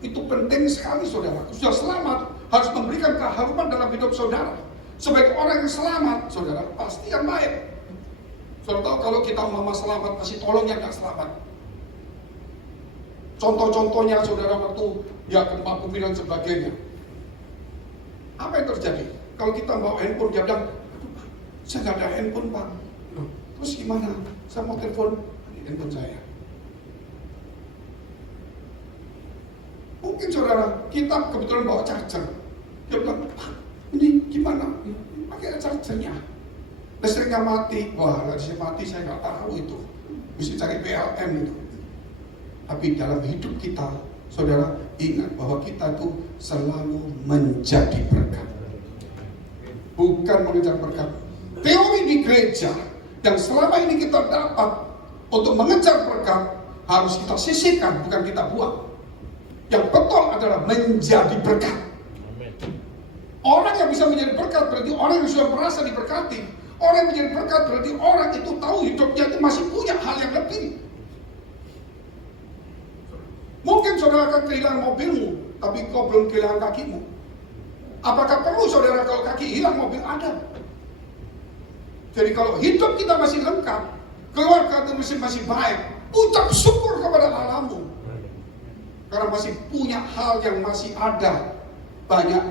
Itu penting sekali, saudara. Sudah selamat, harus memberikan keharuman dalam hidup saudara. Sebagai orang yang selamat, saudara, pasti yang baik. Saudara tahu kalau kita mama selamat, pasti tolong yang gak selamat. Contoh-contohnya, saudara, waktu ya gempa bumi dan sebagainya. Apa yang terjadi? Kalau kita bawa handphone, dia bilang, saya gak ada handphone, Pak. Terus gimana? Saya mau telepon, ini handphone saya. Mungkin saudara, kita kebetulan bawa charger. Dia bilang, Pak, ini gimana? Pakai chargernya. Listriknya mati. Wah, listrik mati saya nggak tahu itu. Mesti cari PLN itu. Tapi dalam hidup kita, saudara, ingat bahwa kita itu selalu menjadi berkat. Bukan mengejar berkat. Teori di gereja yang selama ini kita dapat untuk mengejar berkat harus kita sisihkan, bukan kita buang. Yang betul adalah menjadi berkat. Orang yang bisa menjadi berkat berarti orang yang sudah merasa diberkati. Orang yang menjadi berkat berarti orang itu tahu hidupnya itu masih punya hal yang lebih. Mungkin saudara akan kehilangan mobilmu, tapi kau belum kehilangan kakimu. Apakah perlu saudara kalau kaki hilang mobil ada? Jadi kalau hidup kita masih lengkap, keluarga kita masih baik, ucap syukur kepada Allahmu. Karena masih punya hal yang masih ada. Banyak,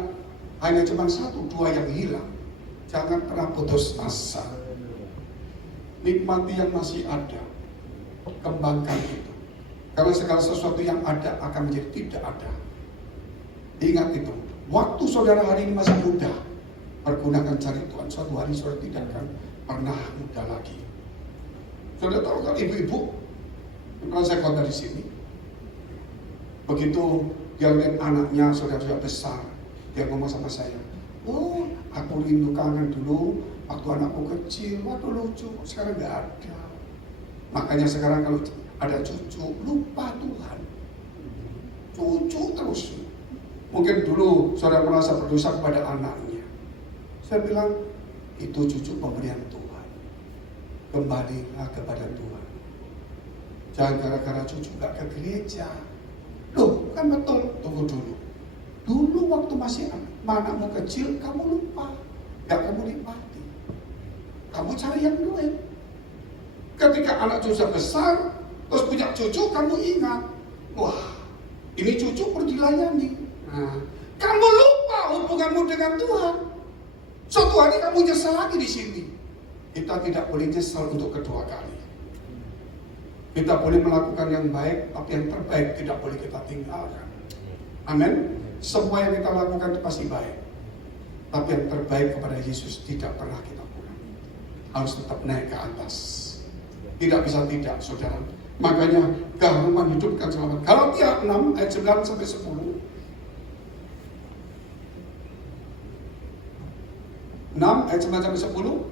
hanya cuma 1-2 yang hilang. Jangan pernah putus asa. Nikmati yang masih ada. Kembangkan itu. Karena segala sesuatu yang ada akan menjadi tidak ada. Ingat itu. Waktu saudara hari ini masih muda, pergunakan cari Tuhan. Suatu hari saudara tidak akan pernah muda lagi. Saudara tahu kan ibu-ibu yang pernah saya khotbah di sini. Begitu dia lihat anaknya sudah besar, dia ngomong sama saya, oh aku rindu kangen dulu Waktu anakku kecil, waduh lucu, sekarang nggak ada. Makanya sekarang kalau ada cucu, lupa Tuhan. Cucu terus. Mungkin dulu saudara merasa berdosa kepada anaknya. Saya bilang, itu cucu pemberian Tuhan. Kembalilah kepada Tuhan. Jangan gara-gara cucu gak ke gereja. Loh, kan betul. Tunggu dulu. Dulu waktu masih anakmu kecil, kamu lupa. Gak kamu nikmati. Kamu cari yang duit. Ketika anak cucu besar, terus punya cucu, kamu ingat. Wah, ini cucu perlu dilayani. Nah, kamu lupa hubunganmu dengan Tuhan. Suatu hari kamu nyesal lagi di sini. Kita tidak boleh nyesal untuk kedua kali. Kita boleh melakukan yang baik, tapi yang terbaik tidak boleh kita tinggalkan. Amin. Semua yang kita lakukan itu pasti baik. Tapi yang terbaik kepada Yesus tidak pernah kita kurangi. Harus tetap naik ke atas. Tidak bisa tidak, saudara. Makanya keharuman hidupkan selamat. Galatia 6 ayat 9 sampai 10. 6 ayat 9 sampai 10.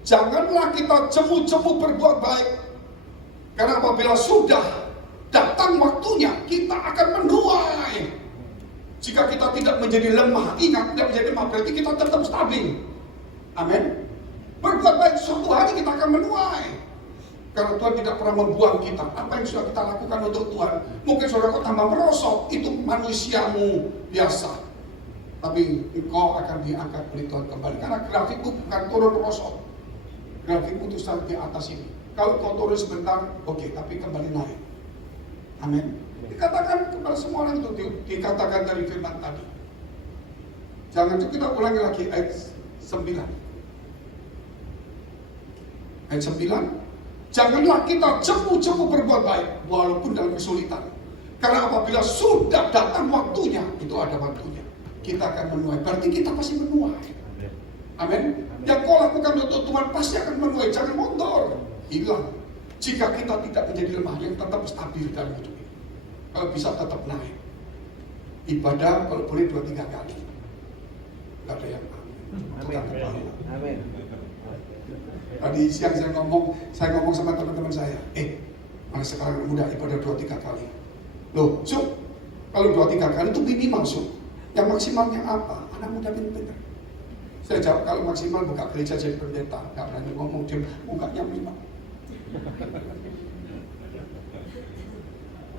Janganlah kita jemu-jemu berbuat baik. Karena apabila sudah datang waktunya, kita akan menuai. Jika kita tidak menjadi lemah, ingat tidak menjadi lemah, berarti kita tetap stabil. Amin. Berbuat baik, suatu hari kita akan menuai. Karena Tuhan tidak pernah membuang kita. Apa yang sudah kita lakukan untuk Tuhan, mungkin saudara kau tambah merosot, itu manusiamu biasa. Tapi engkau akan diangkat oleh Tuhan kembali. Karena grafikmu bukan turun merosot. Grafikmu itu selalu di atas ini. Kalau kau turun sebentar, oke, tapi kembali naik. Amin. Dikatakan kepada semua orang itu, dikatakan dari firman tadi. Jangan kita ulangi lagi ayat 9. Ayat 9. Janganlah kita jemu-jemu berbuat baik walaupun dalam kesulitan. Karena apabila sudah datang waktunya, itu ada waktunya, kita akan menuai. Berarti kita pasti menuai. Amin. Yang kau lakukan untuk Tuhan pasti akan menuai. Jangan mundur, hilang. Jika kita tidak menjadi lemah, yang tetap stabil dalam hidup ini. Kalau bisa tetap naik. Ibadah kalau boleh 2-3 kali. Gak ada yang amin. Amin. Tadi siang saya ngomong sama teman-teman saya, mana sekarang muda ibadah 2-3 kali. Loh, kalau 2-3 kali itu minimal, yang maksimalnya apa? Anak muda pintar. Saya jawab, kalau maksimal buka gereja jadi pendeta, gak berani ngomong, dia mukanya memang.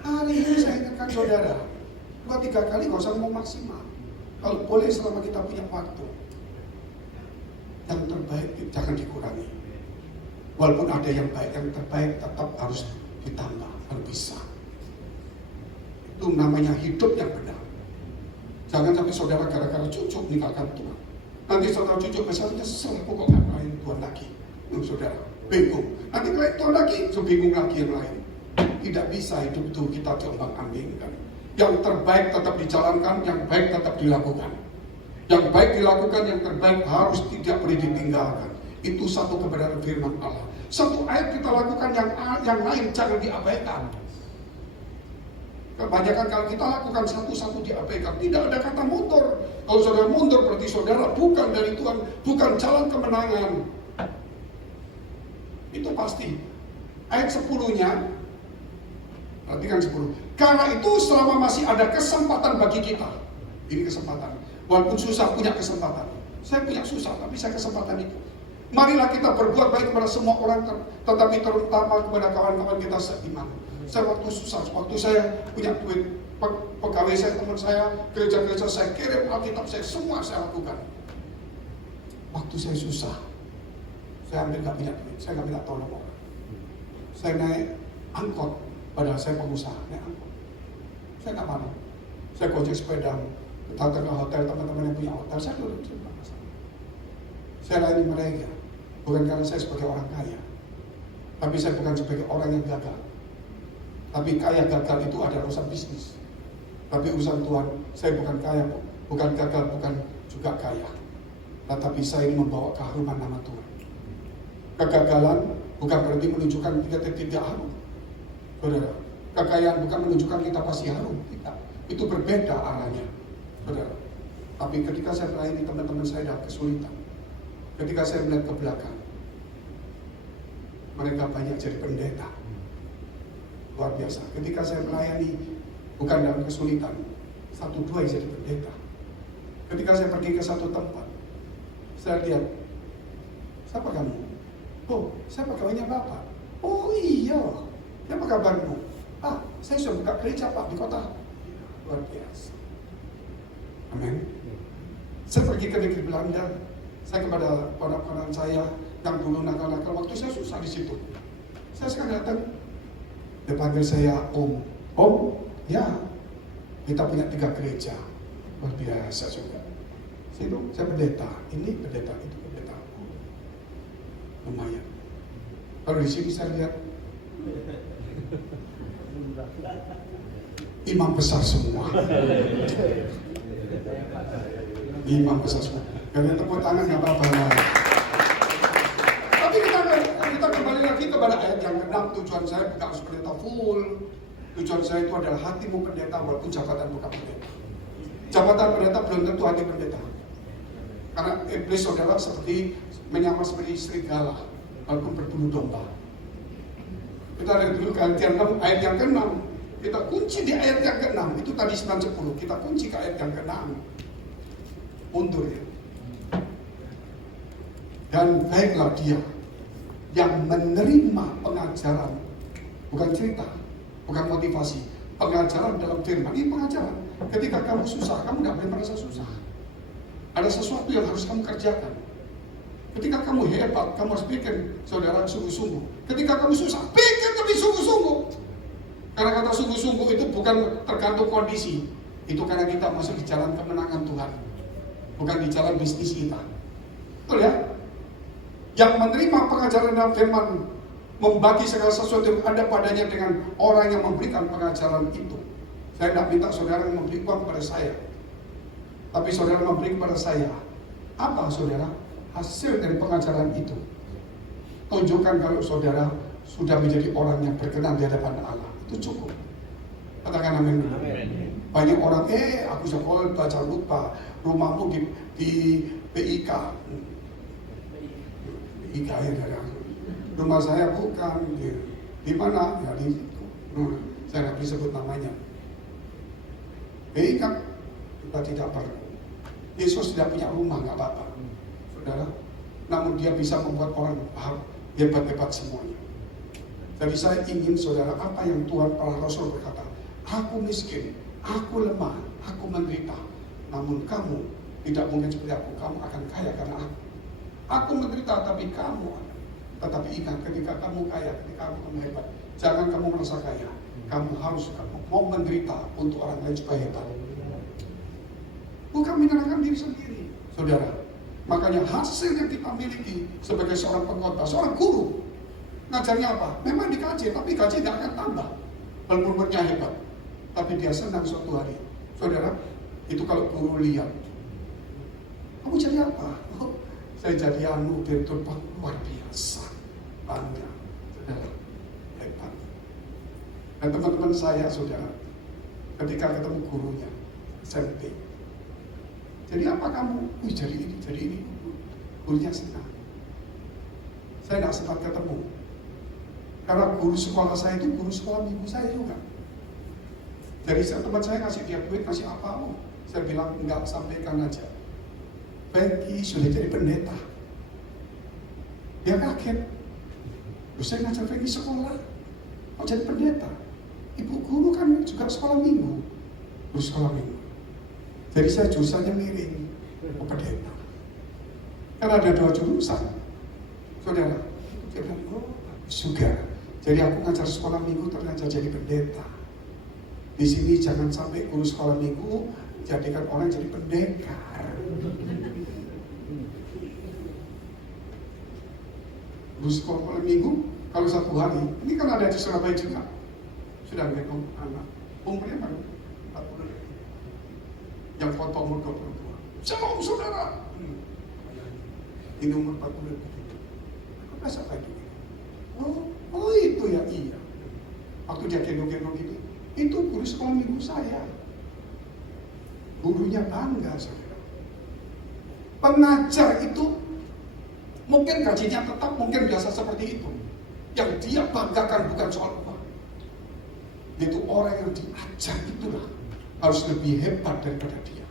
Hari ini saya ingatkan saudara, 2-3 kali gak usah ngomong maksimal. Kalau boleh selama kita punya waktu, yang terbaik jangan dikurangi. Walaupun ada yang baik, yang terbaik tetap harus ditambah, harus bisa. Itu namanya hidup yang benar. Jangan sampai saudara gara-gara cucu meninggalkan Tuhan. Nanti saudara cucu besar nyesel, kok ngapain Tuhan lagi? Saudara bingung. Nanti kalau Tuhan lagi, bingung lagi yang lain. Tidak bisa hidup itu kita terombang-ambingkan. Yang terbaik tetap dijalankan, yang baik tetap dilakukan. Yang baik dilakukan, yang terbaik harus tidak boleh ditinggalkan. Itu satu kebenaran firman Allah. Satu ayat kita lakukan, yang lain jangan diabaikan. Kebanyakan kalau kita lakukan satu-satu diabaikan. Tidak ada kata mundur. Kalau saudara mundur berarti saudara bukan dari Tuhan, bukan jalan kemenangan. Itu pasti. Ayat 10-nya, perhatikan 10. Karena itu selama masih ada kesempatan bagi kita, ini kesempatan. Walaupun susah punya kesempatan. Saya punya susah, tapi saya kesempatan itu. Marilah kita berbuat baik kepada semua orang, tetapi terutama kepada kawan-kawan kita seiman. Saya waktu susah, waktu saya punya duit, pegawai saya, teman saya, gereja-gereja saya kirim Alkitab saya, semua saya lakukan. Waktu saya susah, saya ambil gak punya duit, saya gak minta tolong orang. Saya naik angkot, padahal saya pengusaha, naik angkot. Saya gak mau. Saya gojek sepeda, datang ke hotel, teman-teman yang punya hotel, saya duduk di belakang sana. Saya layani mereka, bukan karena saya sebagai orang kaya, tapi saya bukan sebagai orang yang gagal. Tapi kaya gagal itu ada urusan bisnis. Tapi urusan Tuhan, saya bukan kaya, bukan gagal, bukan juga kaya. Tetapi saya ini membawa keharuman nama Tuhan. Kegagalan bukan berarti menunjukkan kita tidak harum. Saudara, kekayaan bukan menunjukkan kita pasti harum. Tidak. Itu berbeda arahnya. Saudara. Tapi ketika saya melayani teman-teman saya dalam kesulitan, Ketika saya melihat ke belakang, mereka banyak jadi pendeta. Luar biasa. Ketika saya melayani, bukan dalam kesulitan, 1-2 yang jadi pendeta. Ketika saya pergi ke satu tempat, saya lihat, siapa kamu? Oh, saya pegawainya Bapak. Oh iya, apa kabarmu? Saya sudah buka gereja Pak di kota. Luar biasa. Amin. Saya pergi ke negeri Belanda. Saya kepada ponak-ponak saya yang dulu nakal-nakal, waktu saya susah di situ. Saya sekarang datang, dia panggil saya Om. Om, ya, kita punya 3 gereja. Luar biasa juga. Saya pendeta, ini pendeta, itu pendeta. Lumayan. Kalau di sini saya lihat imam besar semua. Imam besar semua. Kalian tepuk tangan nggak apa-apa. Tapi kita kembali lagi kepada ayat yang ke-6. Tujuan saya bukan harus pendeta full. Tujuan saya itu adalah hatimu pendeta walaupun jabatan bukan pendeta. Jabatan pendeta belum tentu hati pendeta. Karena iblis saudara seperti menyamar seperti serigala walaupun berbulu domba. Kita lihat dulu ayat yang ke-6. Kita kunci di ayat yang ke-6. Itu tadi 9-10. Kita kunci ke ayat yang ke-6. Mundur ya. Dan baiklah dia yang menerima pengajaran, bukan cerita, bukan motivasi, pengajaran dalam firman. Ini pengajaran. Ketika kamu susah, kamu tidak boleh merasa susah. Ada sesuatu yang harus kamu kerjakan. Ketika kamu hebat, kamu harus bikin saudara sungguh-sungguh. Ketika kamu susah, bikin lebih sungguh-sungguh. Karena kata sungguh-sungguh itu bukan tergantung kondisi. Itu karena kita masuk di jalan kemenangan Tuhan, bukan di jalan bisnis kita. Betul ya? Yang menerima pengajaran dalam firman, membagi segala sesuatu yang ada padanya dengan orang yang memberikan pengajaran itu. Saya tidak minta saudara memberi uang kepada saya, tapi saudara memberi kepada saya. Apa saudara? Hasil dari pengajaran itu. Tunjukkan kalau saudara sudah menjadi orang yang berkenan di hadapan Allah. Itu cukup. Katakan amin. Banyak orang, aku sekolah baca lupa, rumahmu di PIK. PIK ya dari aku. Rumah saya bukan di mana? Ya di situ. Saya nggak bisa sebut namanya. PIK kita tidak perlu. Yesus tidak punya rumah, nggak apa-apa, saudara. Namun dia bisa membuat orang hebat-hebat semuanya. Jadi saya ingin saudara, apa yang Tuhan para Rasul berkata, aku miskin, aku lemah, aku menderita, namun kamu tidak mungkin seperti aku, kamu akan kaya karena aku. Aku menderita tapi kamu, tetapi ingat ketika kamu kaya, ketika kamu hebat, jangan kamu merasa kaya, kamu harus mau menderita untuk orang lain supaya hebat. Bukan menyalahkan diri sendiri, saudara. Makanya hasil yang kita miliki sebagai seorang pengkhotbah, seorang guru, ngajarnya apa? Memang dikaji, tapi gaji tidak akan tambah. Murid-muridnya hebat, tapi dia senang suatu hari. Saudara, itu kalau guru lihat, kamu jadi apa? Oh, saya jadi direktur bank, luar biasa, bangga, saudara, hebat. Dan teman-teman saya, saudara, ketika ketemu gurunya, SMP, jadi apa kamu? Jadi ini. Gurunya senang. Saya tidak sempat ketemu. Karena guru sekolah saya itu guru sekolah minggu saya juga. Jadi teman saya ngasih dia duit, ngasih apa? Saya bilang enggak, sampaikan aja. Peggy sudah jadi pendeta. Dia kaget. Saya ngajar Peggy sekolah, kok jadi pendeta? Ibu guru kan juga sekolah minggu. Guru sekolah minggu. Jadi saya jurusannya miring ke pendeta. Karena ada 2 jurusan, saudara. Saya bilang, bagus juga. Jadi aku ngajar sekolah minggu ternyata jadi pendeta. Di sini jangan sampai guru sekolah minggu jadikan orang jadi pendekar. Guru sekolah minggu kalau 1 hari, ini kan ada di Surabaya juga. Sudah ngekom anak, umurnya baru 40. Yang foto umur 22. Shalom saudara. Ini umur 40. Aku rasa kayak gitu. Oh itu ya, iya. Waktu dia gendong-gendong gitu, itu guru sekolah minggu saya. Gurunya bangga saudara. Pengajar itu Mungkin gajinya tetap, mungkin biasa seperti itu. Yang dia banggakan bukan soal uang. Itu orang yang diajar itulah harus lebih hebat daripada dia.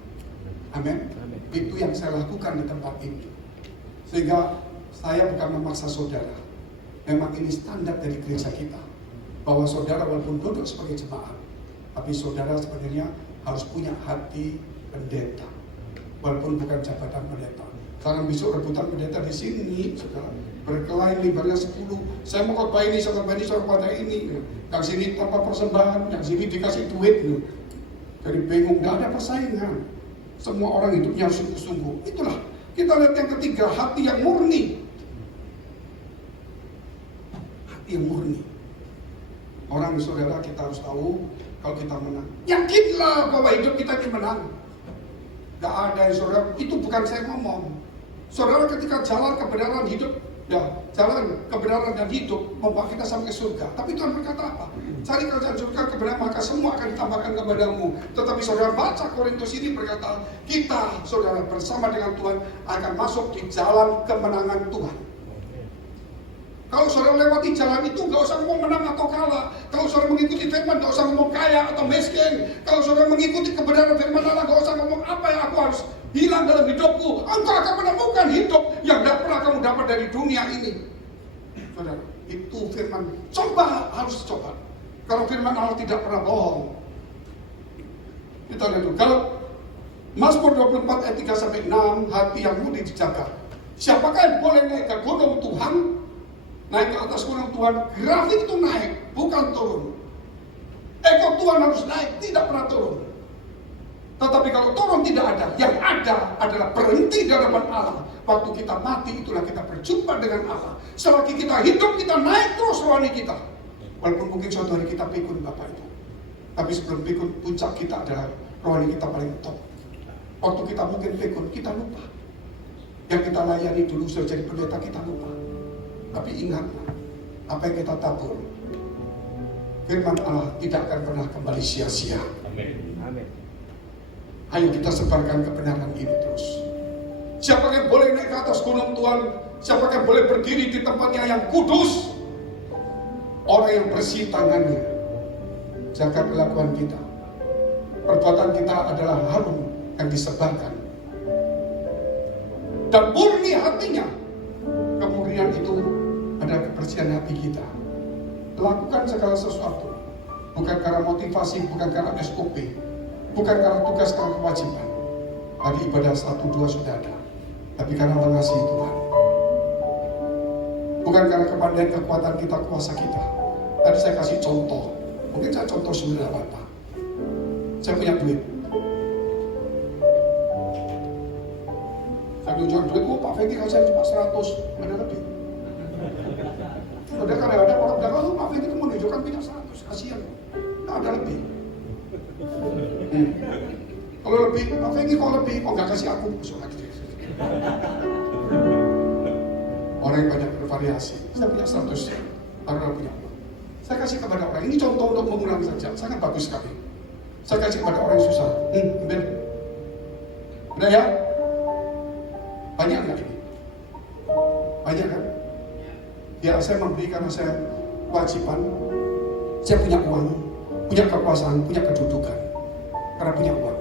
Amin. Itu yang saya lakukan di tempat ini. Sehingga saya bukan memaksa saudara. Memang ini standar dari gereja kita. Bahwa saudara walaupun duduk sebagai jemaat, tapi saudara sebenarnya harus punya hati pendeta. Walaupun bukan jabatan pendeta. Karena besok rebutan pendeta di sini, saudara, berkelahi lebarnya 10. Saya mau khotbah ini, saya khotbah ini, saya khotbah ini. Yang sini tanpa persembahan, yang sini dikasih duit. Jadi bingung, nggak ada persaingan. Semua orang hidupnya harus sungguh-sungguh. Itulah, kita lihat yang ketiga, hati yang murni. Hati yang murni. Orang saudara kita harus tahu, kalau kita menang, yakinlah bahwa hidup kita ini menang. Gak ada yang saudara, itu bukan saya ngomong. Saudara ketika jalan kebenaran hidup, ya jalan kebenaran dan hidup membawa kita sampai ke surga. Tapi Tuhan berkata apa? Cari kerajaan surga kebenaran, maka semua akan ditambahkan kepadamu. Tetapi saudara baca Korintus ini berkata, kita saudara bersama dengan Tuhan akan masuk di jalan kemenangan Tuhan. Kalau saudara lewati jalan itu, gak usah ngomong menang atau kalah. Kalau saudara mengikuti firman, gak usah ngomong kaya atau miskin. Kalau saudara mengikuti kebenaran firman Allah, gak usah ngomong apa yang aku harus hilang dalam hidupku. Engkau akan menemukan hidup yang gak pernah kamu dapat dari dunia ini. Saudara, itu firman. Coba, harus coba. Kalau firman Allah tidak pernah bohong. Kita lihat dulu. Kalau Mazmur 24 ayat 3-6, hati yang mudi dijaga. Siapakah yang boleh naik ke gunung Tuhan? Naik ke atas gunung Tuhan, grafik itu naik, bukan turun. Ekor Tuhan harus naik, tidak pernah turun. Tetapi kalau turun tidak ada, yang ada adalah berhenti di hadapan Allah. Waktu kita mati, itulah kita berjumpa dengan Allah. Selagi kita hidup, kita naik terus rohani kita. Walaupun mungkin suatu hari kita pikun Bapak itu. Tapi sebelum pikun, puncak kita adalah rohani kita paling top. Waktu kita mungkin pikun, kita lupa. Yang kita layani dulu sudah jadi pendeta, kita lupa. Tapi ingatlah, apa yang kita tabur, firman Allah tidak akan pernah kembali sia-sia. Amin. Amin. Ayo kita sebarkan kebenaran ini terus. Siapa yang boleh naik ke atas gunung Tuhan? Siapa yang boleh berdiri di tempatnya yang kudus? Orang yang bersih tangannya. Jaga kelakuan kita. Perbuatan kita adalah harum yang disebarkan. Dan murni hatinya. Kemurnian itu adalah kebersihan hati kita. Lakukan segala sesuatu. Bukan karena motivasi, bukan karena SOP. Bukan karena tugas, karena kewajiban. Bagi ibadah 1-2 sudah ada. Tapi karena mengasihi Tuhan. Bukan karena kepandaian, kekuatan kita, kuasa kita. Tadi saya kasih contoh. Mungkin saya contoh sebenarnya Bapak. Saya punya duit. Saya tunjukkan duit, Pak Fendi kalau saya cuma 100, ada lebih. Udah kadang-kadang orang bilang, Pak Fendi itu menunjukkan punya 100, kasihan. Nah, ada lebih. Kalau lebih, Pak Fendi kalau lebih, kok nggak kasih aku? Orang yang banyak bervariasi. Saya punya 100, orang punya uang. Saya kasih kepada orang, ini contoh untuk mengulang saja, sangat bagus sekali. Saya kasih kepada orang yang susah. Ambil. Udah ya? Banyak nggak ini? Banyak kan? Ya saya memberi karena saya kewajiban. Saya punya uang, punya kekuasaan, punya kedudukan. Karena punya uang.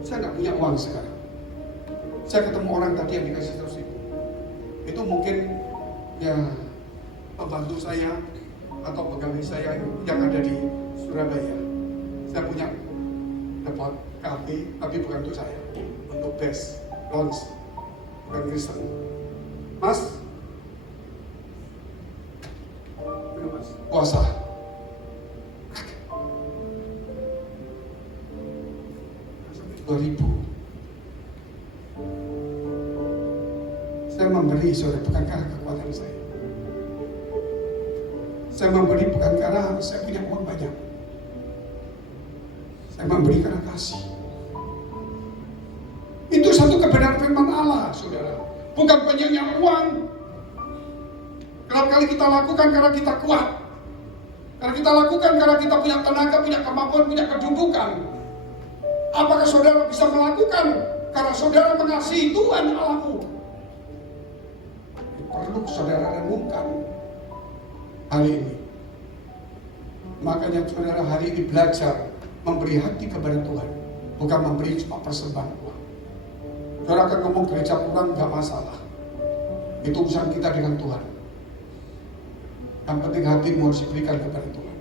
Saya nggak punya uang sekarang. Saya ketemu orang tadi yang dikasih 100.000. Itu mungkin ya pembantu saya atau pegawai saya yang ada di Surabaya. Saya punya dapat kafe, tapi bukan untuk saya, untuk best launch. Bukan Kristen. Mas, puasa. $2,000. Saya memberi, saudara, bukan karena kekuatan saya. Saya memberi bukan karena saya punya uang banyak. Saya memberi karena kasih. Itu satu kebenaran firman Allah, saudara. Bukan banyaknya uang. Kerap kali kita lakukan karena kita kuat. Karena kita lakukan karena kita punya tenaga, punya kemampuan, punya kedudukan. Apakah saudara bisa melakukan karena saudara mengasihi Tuhan Allahmu? perlu saudara renungkan hari ini. Makanya saudara hari ini belajar memberi hati kepada Tuhan, bukan memberi cuma persembahan uang. Saudara akan ngomong gereja kurang, gak masalah. Itu urusan kita dengan Tuhan. Yang penting hatimu harus diberikan kepada Tuhan.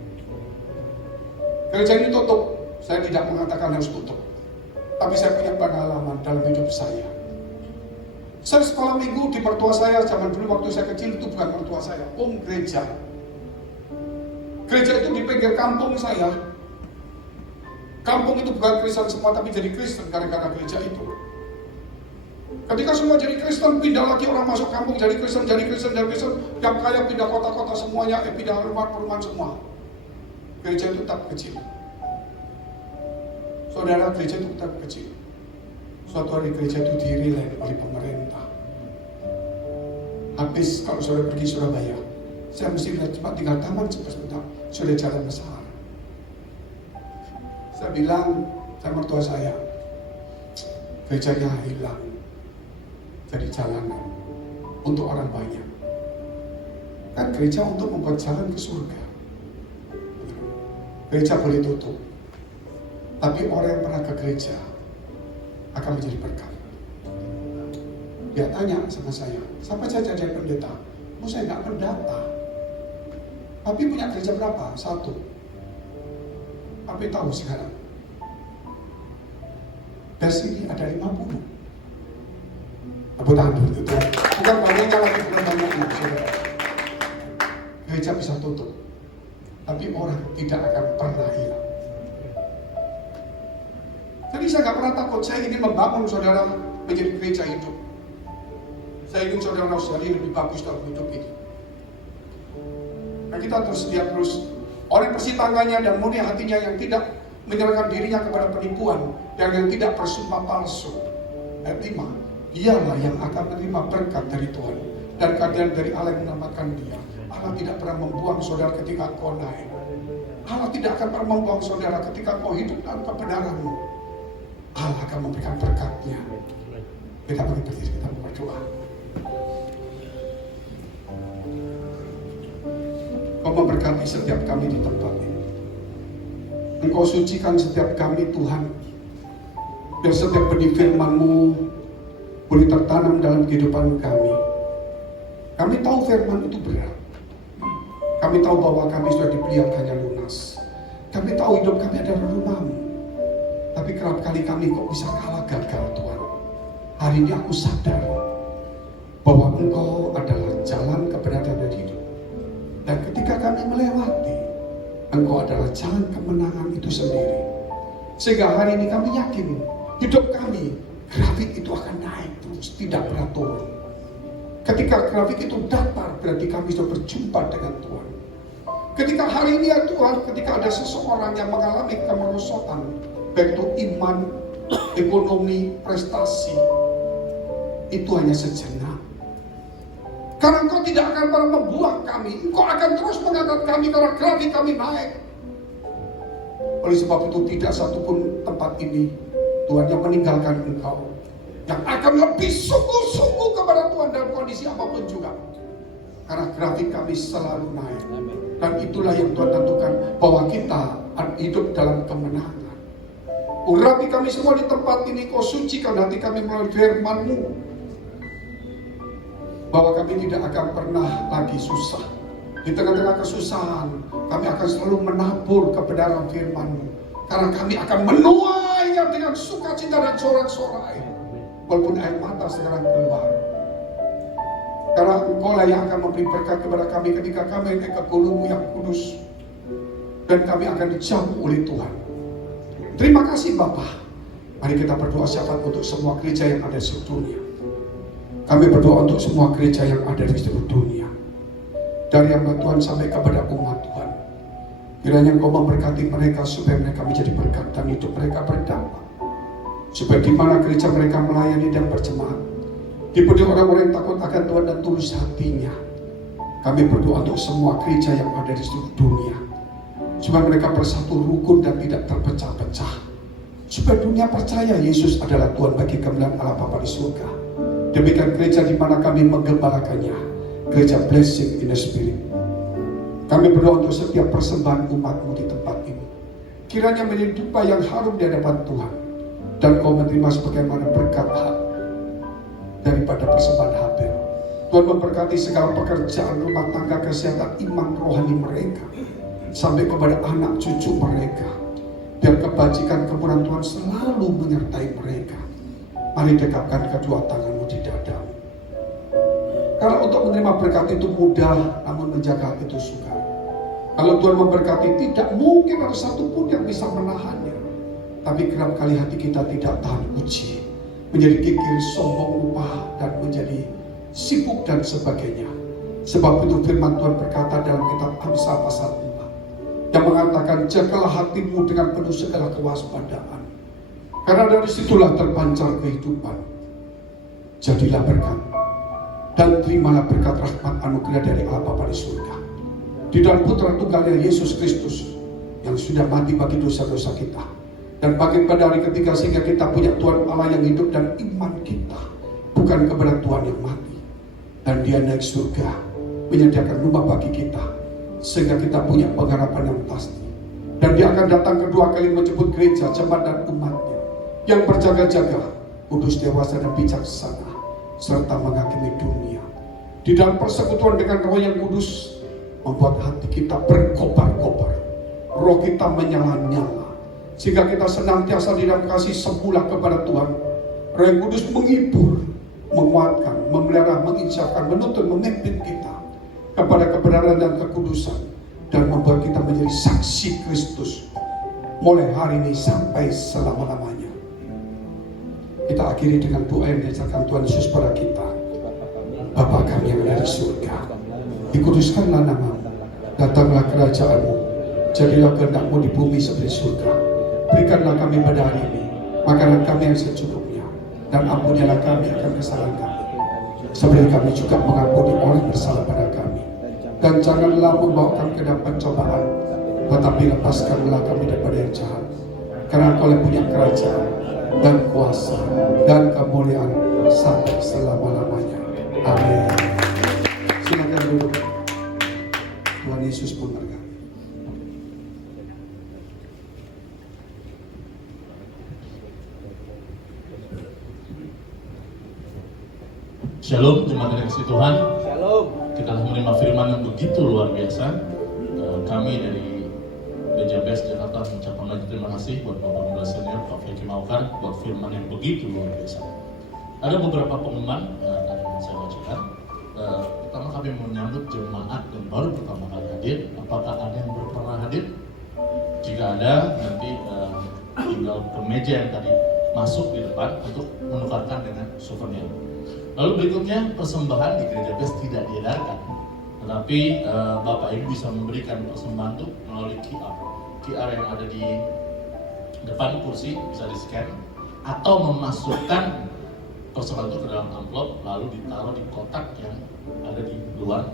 Gereja ini tutup, saya tidak mengatakan harus tutup. Tapi saya punya pengalaman dalam hidup saya. Saya sekolah minggu di mertua saya, zaman dulu waktu saya kecil itu bukan mertua saya, gereja. Gereja itu di pinggir kampung saya. Kampung itu bukan Kristen semua, tapi jadi Kristen gara-gara gereja itu. Ketika semua jadi Kristen, pindah lagi orang masuk kampung jadi Kristen. Yang kaya pindah kota-kota semuanya, pindah rumah-rumah semua. Gereja itu tetap kecil. Saudara, gereja itu tetap kecil. Suatu hari gereja itu dirilai oleh pemerintah. Habis kalau saudara pergi Surabaya, saya mesti lihat cuma tinggal taman sebentar, sudah jalan besar. Saya bilang sama mertua saya, gerejanya hilang jadi jalanan untuk orang banyak. Kan gereja untuk membuat jalan ke surga. Gereja boleh tutup, tapi orang yang pernah ke gereja akan menjadi berkat. Dia tanya sama saya, siapa saja jadi pendeta? Saya nggak pendeta. Tapi punya gereja berapa? 1. Tapi tahu sekarang, dari sini ada 50. Tepuk tangan dulu itu. Bukan banyaknya lagi, bukan banyaknya. Gereja bisa tutup, tapi orang tidak akan pernah hilang. Jadi saya nggak pernah takut. Saya ingin membangun saudara menjadi gereja hidup. Saya ingin saudara jadi lebih bagus dalam hidup ini. Nah, kita terus lihat terus orang bersih tangannya dan murni hatinya, yang tidak menyerahkan dirinya kepada penipuan dan yang tidak bersumpah palsu. Ayat 5, dialah yang akan menerima berkat dari Tuhan dan keadilan dari Allah yang menyelamatkan dia. Allah tidak pernah membuang saudara ketika kau naik. Allah tidak akan pernah membuang saudara ketika kau hidup dalam kebenaranmu. Allah akan memberikan berkatnya. Kita berdiri, kita berdoa. Kau memberkati setiap kami di tempat ini. Engkau sucikan setiap kami Tuhan, biar setiap benih firman-Mu boleh tertanam dalam kehidupan kami. Kami tahu firman itu berat. Kami tahu bahwa kami sudah dibeli yang hanya lunas. Kami tahu hidup kami adalah rumah-Mu. Tapi kerap kali kami kok bisa kalah gagal Tuhan. Hari ini aku sadar bahwa Engkau adalah jalan kebenaran dan hidup. Dan ketika kami melewati, Engkau adalah jalan kemenangan itu sendiri. Sehingga hari ini kami yakin hidup kami, grafik itu akan naik terus, tidak pernah turun. Ketika grafik itu datar, berarti kami sudah berjumpa dengan Tuhan. Ketika hari ini ya Tuhan, ketika ada seseorang yang mengalami kemerosotan, baik itu iman, ekonomi, prestasi, itu hanya sejenak. Karena Engkau tidak akan pernah membuang kami. Engkau akan terus mengangkat kami karena grafik kami naik. Oleh sebab itu tidak satupun tempat ini Tuhan yang meninggalkan Engkau, yang akan lebih sungguh-sungguh kepada Tuhan dalam kondisi apapun juga. Karena grafik kami selalu naik. Dan itulah yang Tuhan tentukan, bahwa kita hidup dalam kemenangan. Urapi kami semua di tempat ini, Kau sucikan hati kami melalui firman-Mu, bahwa kami tidak akan pernah lagi susah. Di tengah-tengah kesusahan, kami akan selalu menabur kebenaran firman-Mu. Karena kami akan menuainya dengan sukacita dan sorak-sorai. Walaupun air mata sekarang keluar. Karena Engkau lah yang akan memberi berkat kepada kami ketika kami naik ke gunung-Mu yang kudus. Dan kami akan dijauh oleh Tuhan. Terima kasih Bapa. Mari kita berdoa syafaat untuk semua gereja yang ada di seluruh dunia. Kami berdoa untuk semua gereja yang ada di seluruh dunia. Dari hamba Tuhan sampai kepada umat Tuhan. Kiranya Engkau memberkati mereka supaya mereka menjadi berkat dan hidup mereka berdampak. Supaya di mana gereja mereka melayani dan berjemaat, dipenuhi orang-orang yang takut akan Tuhan dan tulus hatinya. Kami berdoa untuk semua gereja yang ada di seluruh dunia, supaya mereka bersatu rukun dan tidak terpecah-pecah. Supaya dunia percaya Yesus adalah Tuhan bagi kemuliaan Allah Bapa di surga. Demikian gereja di mana kami menggembalakannya, gereja Blessing in the Spirit. Kami berdoa untuk setiap persembahan umat-Mu di tempat ini, kiranya menjadi dupa yang harum di hadapan Tuhan, dan Kau menerima sebagaimana berkat hak daripada persembahan Habel. Tuhan memberkati segala pekerjaan rumah tangga, kesehatan iman rohani mereka, sampai kepada anak cucu mereka. Biar kebajikan kemuliaan Tuhan selalu menyertai mereka. Mari dekapkan kedua tanganmu di dadamu. Karena untuk menerima berkat itu mudah, namun menjaga itu sukar. Kalau Tuhan memberkati, tidak mungkin ada satupun yang bisa menahannya. Tapi kerap kali hati kita tidak tahan uji, menjadi kikir, sombong, lupa, dan menjadi sibuk dan sebagainya. Sebab itu firman Tuhan berkata dalam kitab Amsal pasal 4 yang mengatakan, jagalah hatimu dengan penuh segala kewaspadaan, karena dari situlah terpancar kehidupan. Jadilah berkat dan terimalah berkat rahmat anugerah dari Allah Bapa di surga, di dalam Putra Tunggalnya Yesus Kristus yang sudah mati bagi dosa-dosa kita, dan bangkit pada hari ketiga, sehingga kita punya Tuhan Allah yang hidup, dan iman kita bukan kepada Tuhan yang mati. Dan Dia naik surga, menyediakan rumah bagi kita, sehingga kita punya pengharapan yang pasti. Dan Dia akan datang kedua kali menjemput gereja, jemaat dan umatnya yang berjaga-jaga, kudus, dewasa dan bijaksana, serta menghakimi dunia. Di dalam persekutuan dengan Roh yang kudus, membuat hati kita berkobar-kobar, roh kita menyala-nyala, sehingga kita senantiasa di dalam kasih semula kepada Tuhan. Roh yang kudus menghibur, menguatkan, memelihara, menginsyafkan, menuntun, memimpin kita kepada kebenaran dan kekudusan, dan membuat kita menjadi saksi Kristus mulai hari ini sampai selama-lamanya. Kita akhiri dengan doa yang diajarkan Tuhan Yesus pada kita. Bapa kami yang ada di surga, dikuduskanlah nama-Mu, datanglah kerajaan-Mu, jadilah kehendak-Mu di bumi seperti surga. Berikanlah kami pada hari ini makanan kami yang secukupnya, dan ampunilah kami akan kesalahan kami, seperti kami juga mengampuni orang bersalah pada kami. Dan janganlah membawa kami ke dalam pencobaan, tetapi lepaskanlah kami daripada yang jahat. Karena Kau yang punya kerajaan dan kuasa dan kemuliaan sampai selama-lamanya. Amin. Silakan duduk. Tuhan Yesus pun berkati. Shalom, terima kasih Tuhan. Shalom. Kita telah menerima firman yang begitu luar biasa. Kami dari BJBS Jakarta mengucapkan banyak terima kasih buat Bapak Muda Senior Pak Feki Maukar buat firman yang begitu luar biasa. Ada beberapa pengumuman tadi yang saya bacakan. Pertama, kami menyambut jemaat yang baru pertama kali hadir. Apakah ada yang baru pernah hadir? Jika ada, nanti tinggal ke meja yang tadi masuk di depan untuk menukarkan dengan souvenir. Lalu berikutnya, persembahan di gereja BES tidak diedarkan, tetapi Bapak Ibu bisa memberikan persembahan itu melalui QR yang ada di depan kursi, bisa di scan atau memasukkan persembahan itu ke dalam amplop lalu ditaruh di kotak yang ada di luar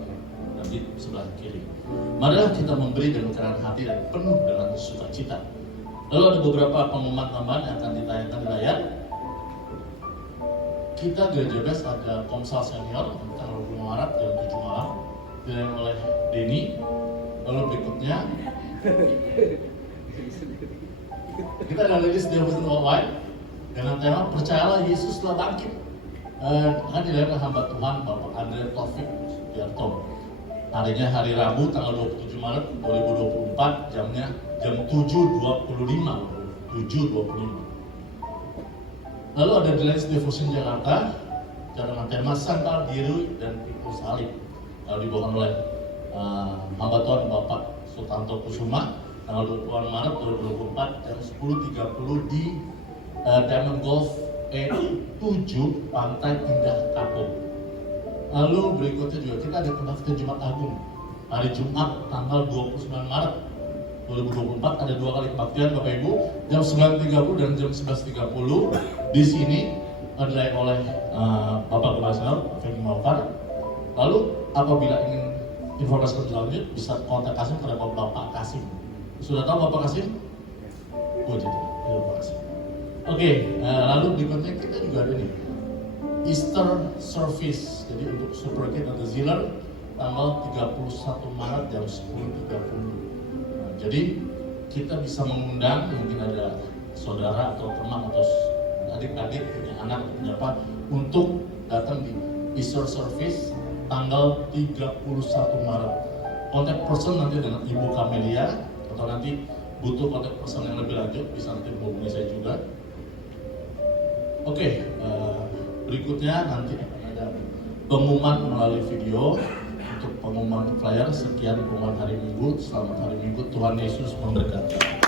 dan di sebelah kiri. Marilah kita memberi dengan kerendahan hati dan penuh dengan sukacita. Lalu ada beberapa pengumuman tambahan yang akan ditayangkan di layar. Kita gereja BES ada Komsal Senior tanggal 20 Maret jam 7 malam dilayani oleh Denny. Lalu berikutnya kita ada Ladies Devotion Worldwide dengan tema Percayalah Yesus telah bangkit. Akan dilayani oleh hamba Tuhan Bapak Andre Taufik Sugiarto. Harinya hari Rabu tanggal 27 Maret 2024, jamnya jam 7.25. Lalu ada Ladies Devotion Jakarta dengan tema Sangkal Biru dan Pikul Salib, dibawakan oleh hamba Tuhan Bapak Sutanto Kusuma tanggal 20 Maret 2024 jam 10.30 di Diamond Golf E7 Pantai Indah Kapuk. Lalu berikutnya juga kita ada kebaktian Jumat Agung hari Jumat tanggal 29 Maret 2024, ada 2 kali kebaktian Bapak Ibu, jam 9.30 dan jam 11.30 di sini dilayani oleh Bapak Kepala Senor Feki Maukar. Lalu apabila ingin informasi lebih lanjut bisa kontak Kasim kepada Bapak Kasim. Sudah tahu Bapak Kasim? Oh, jadi Bapak Kasim. Oke, lalu berikutnya kita juga ada nih Easter Service. Jadi untuk Supergate dan The Ziller tanggal 31 Maret jam 10.30. Nah, jadi kita bisa mengundang, mungkin ada saudara atau teman atau adik-adik punya anak atau punya apa, untuk datang di Easter Service tanggal 31 Maret. Kontak person nanti dengan Ibu Camelia, atau nanti butuh kontak person yang lebih lanjut bisa nanti menghubungi saya juga. Oke, berikutnya nanti akan ada pengumuman melalui video. Untuk pengumuman flyer, sekian pengumuman hari Minggu. Selamat hari Minggu, Tuhan Yesus memberkati.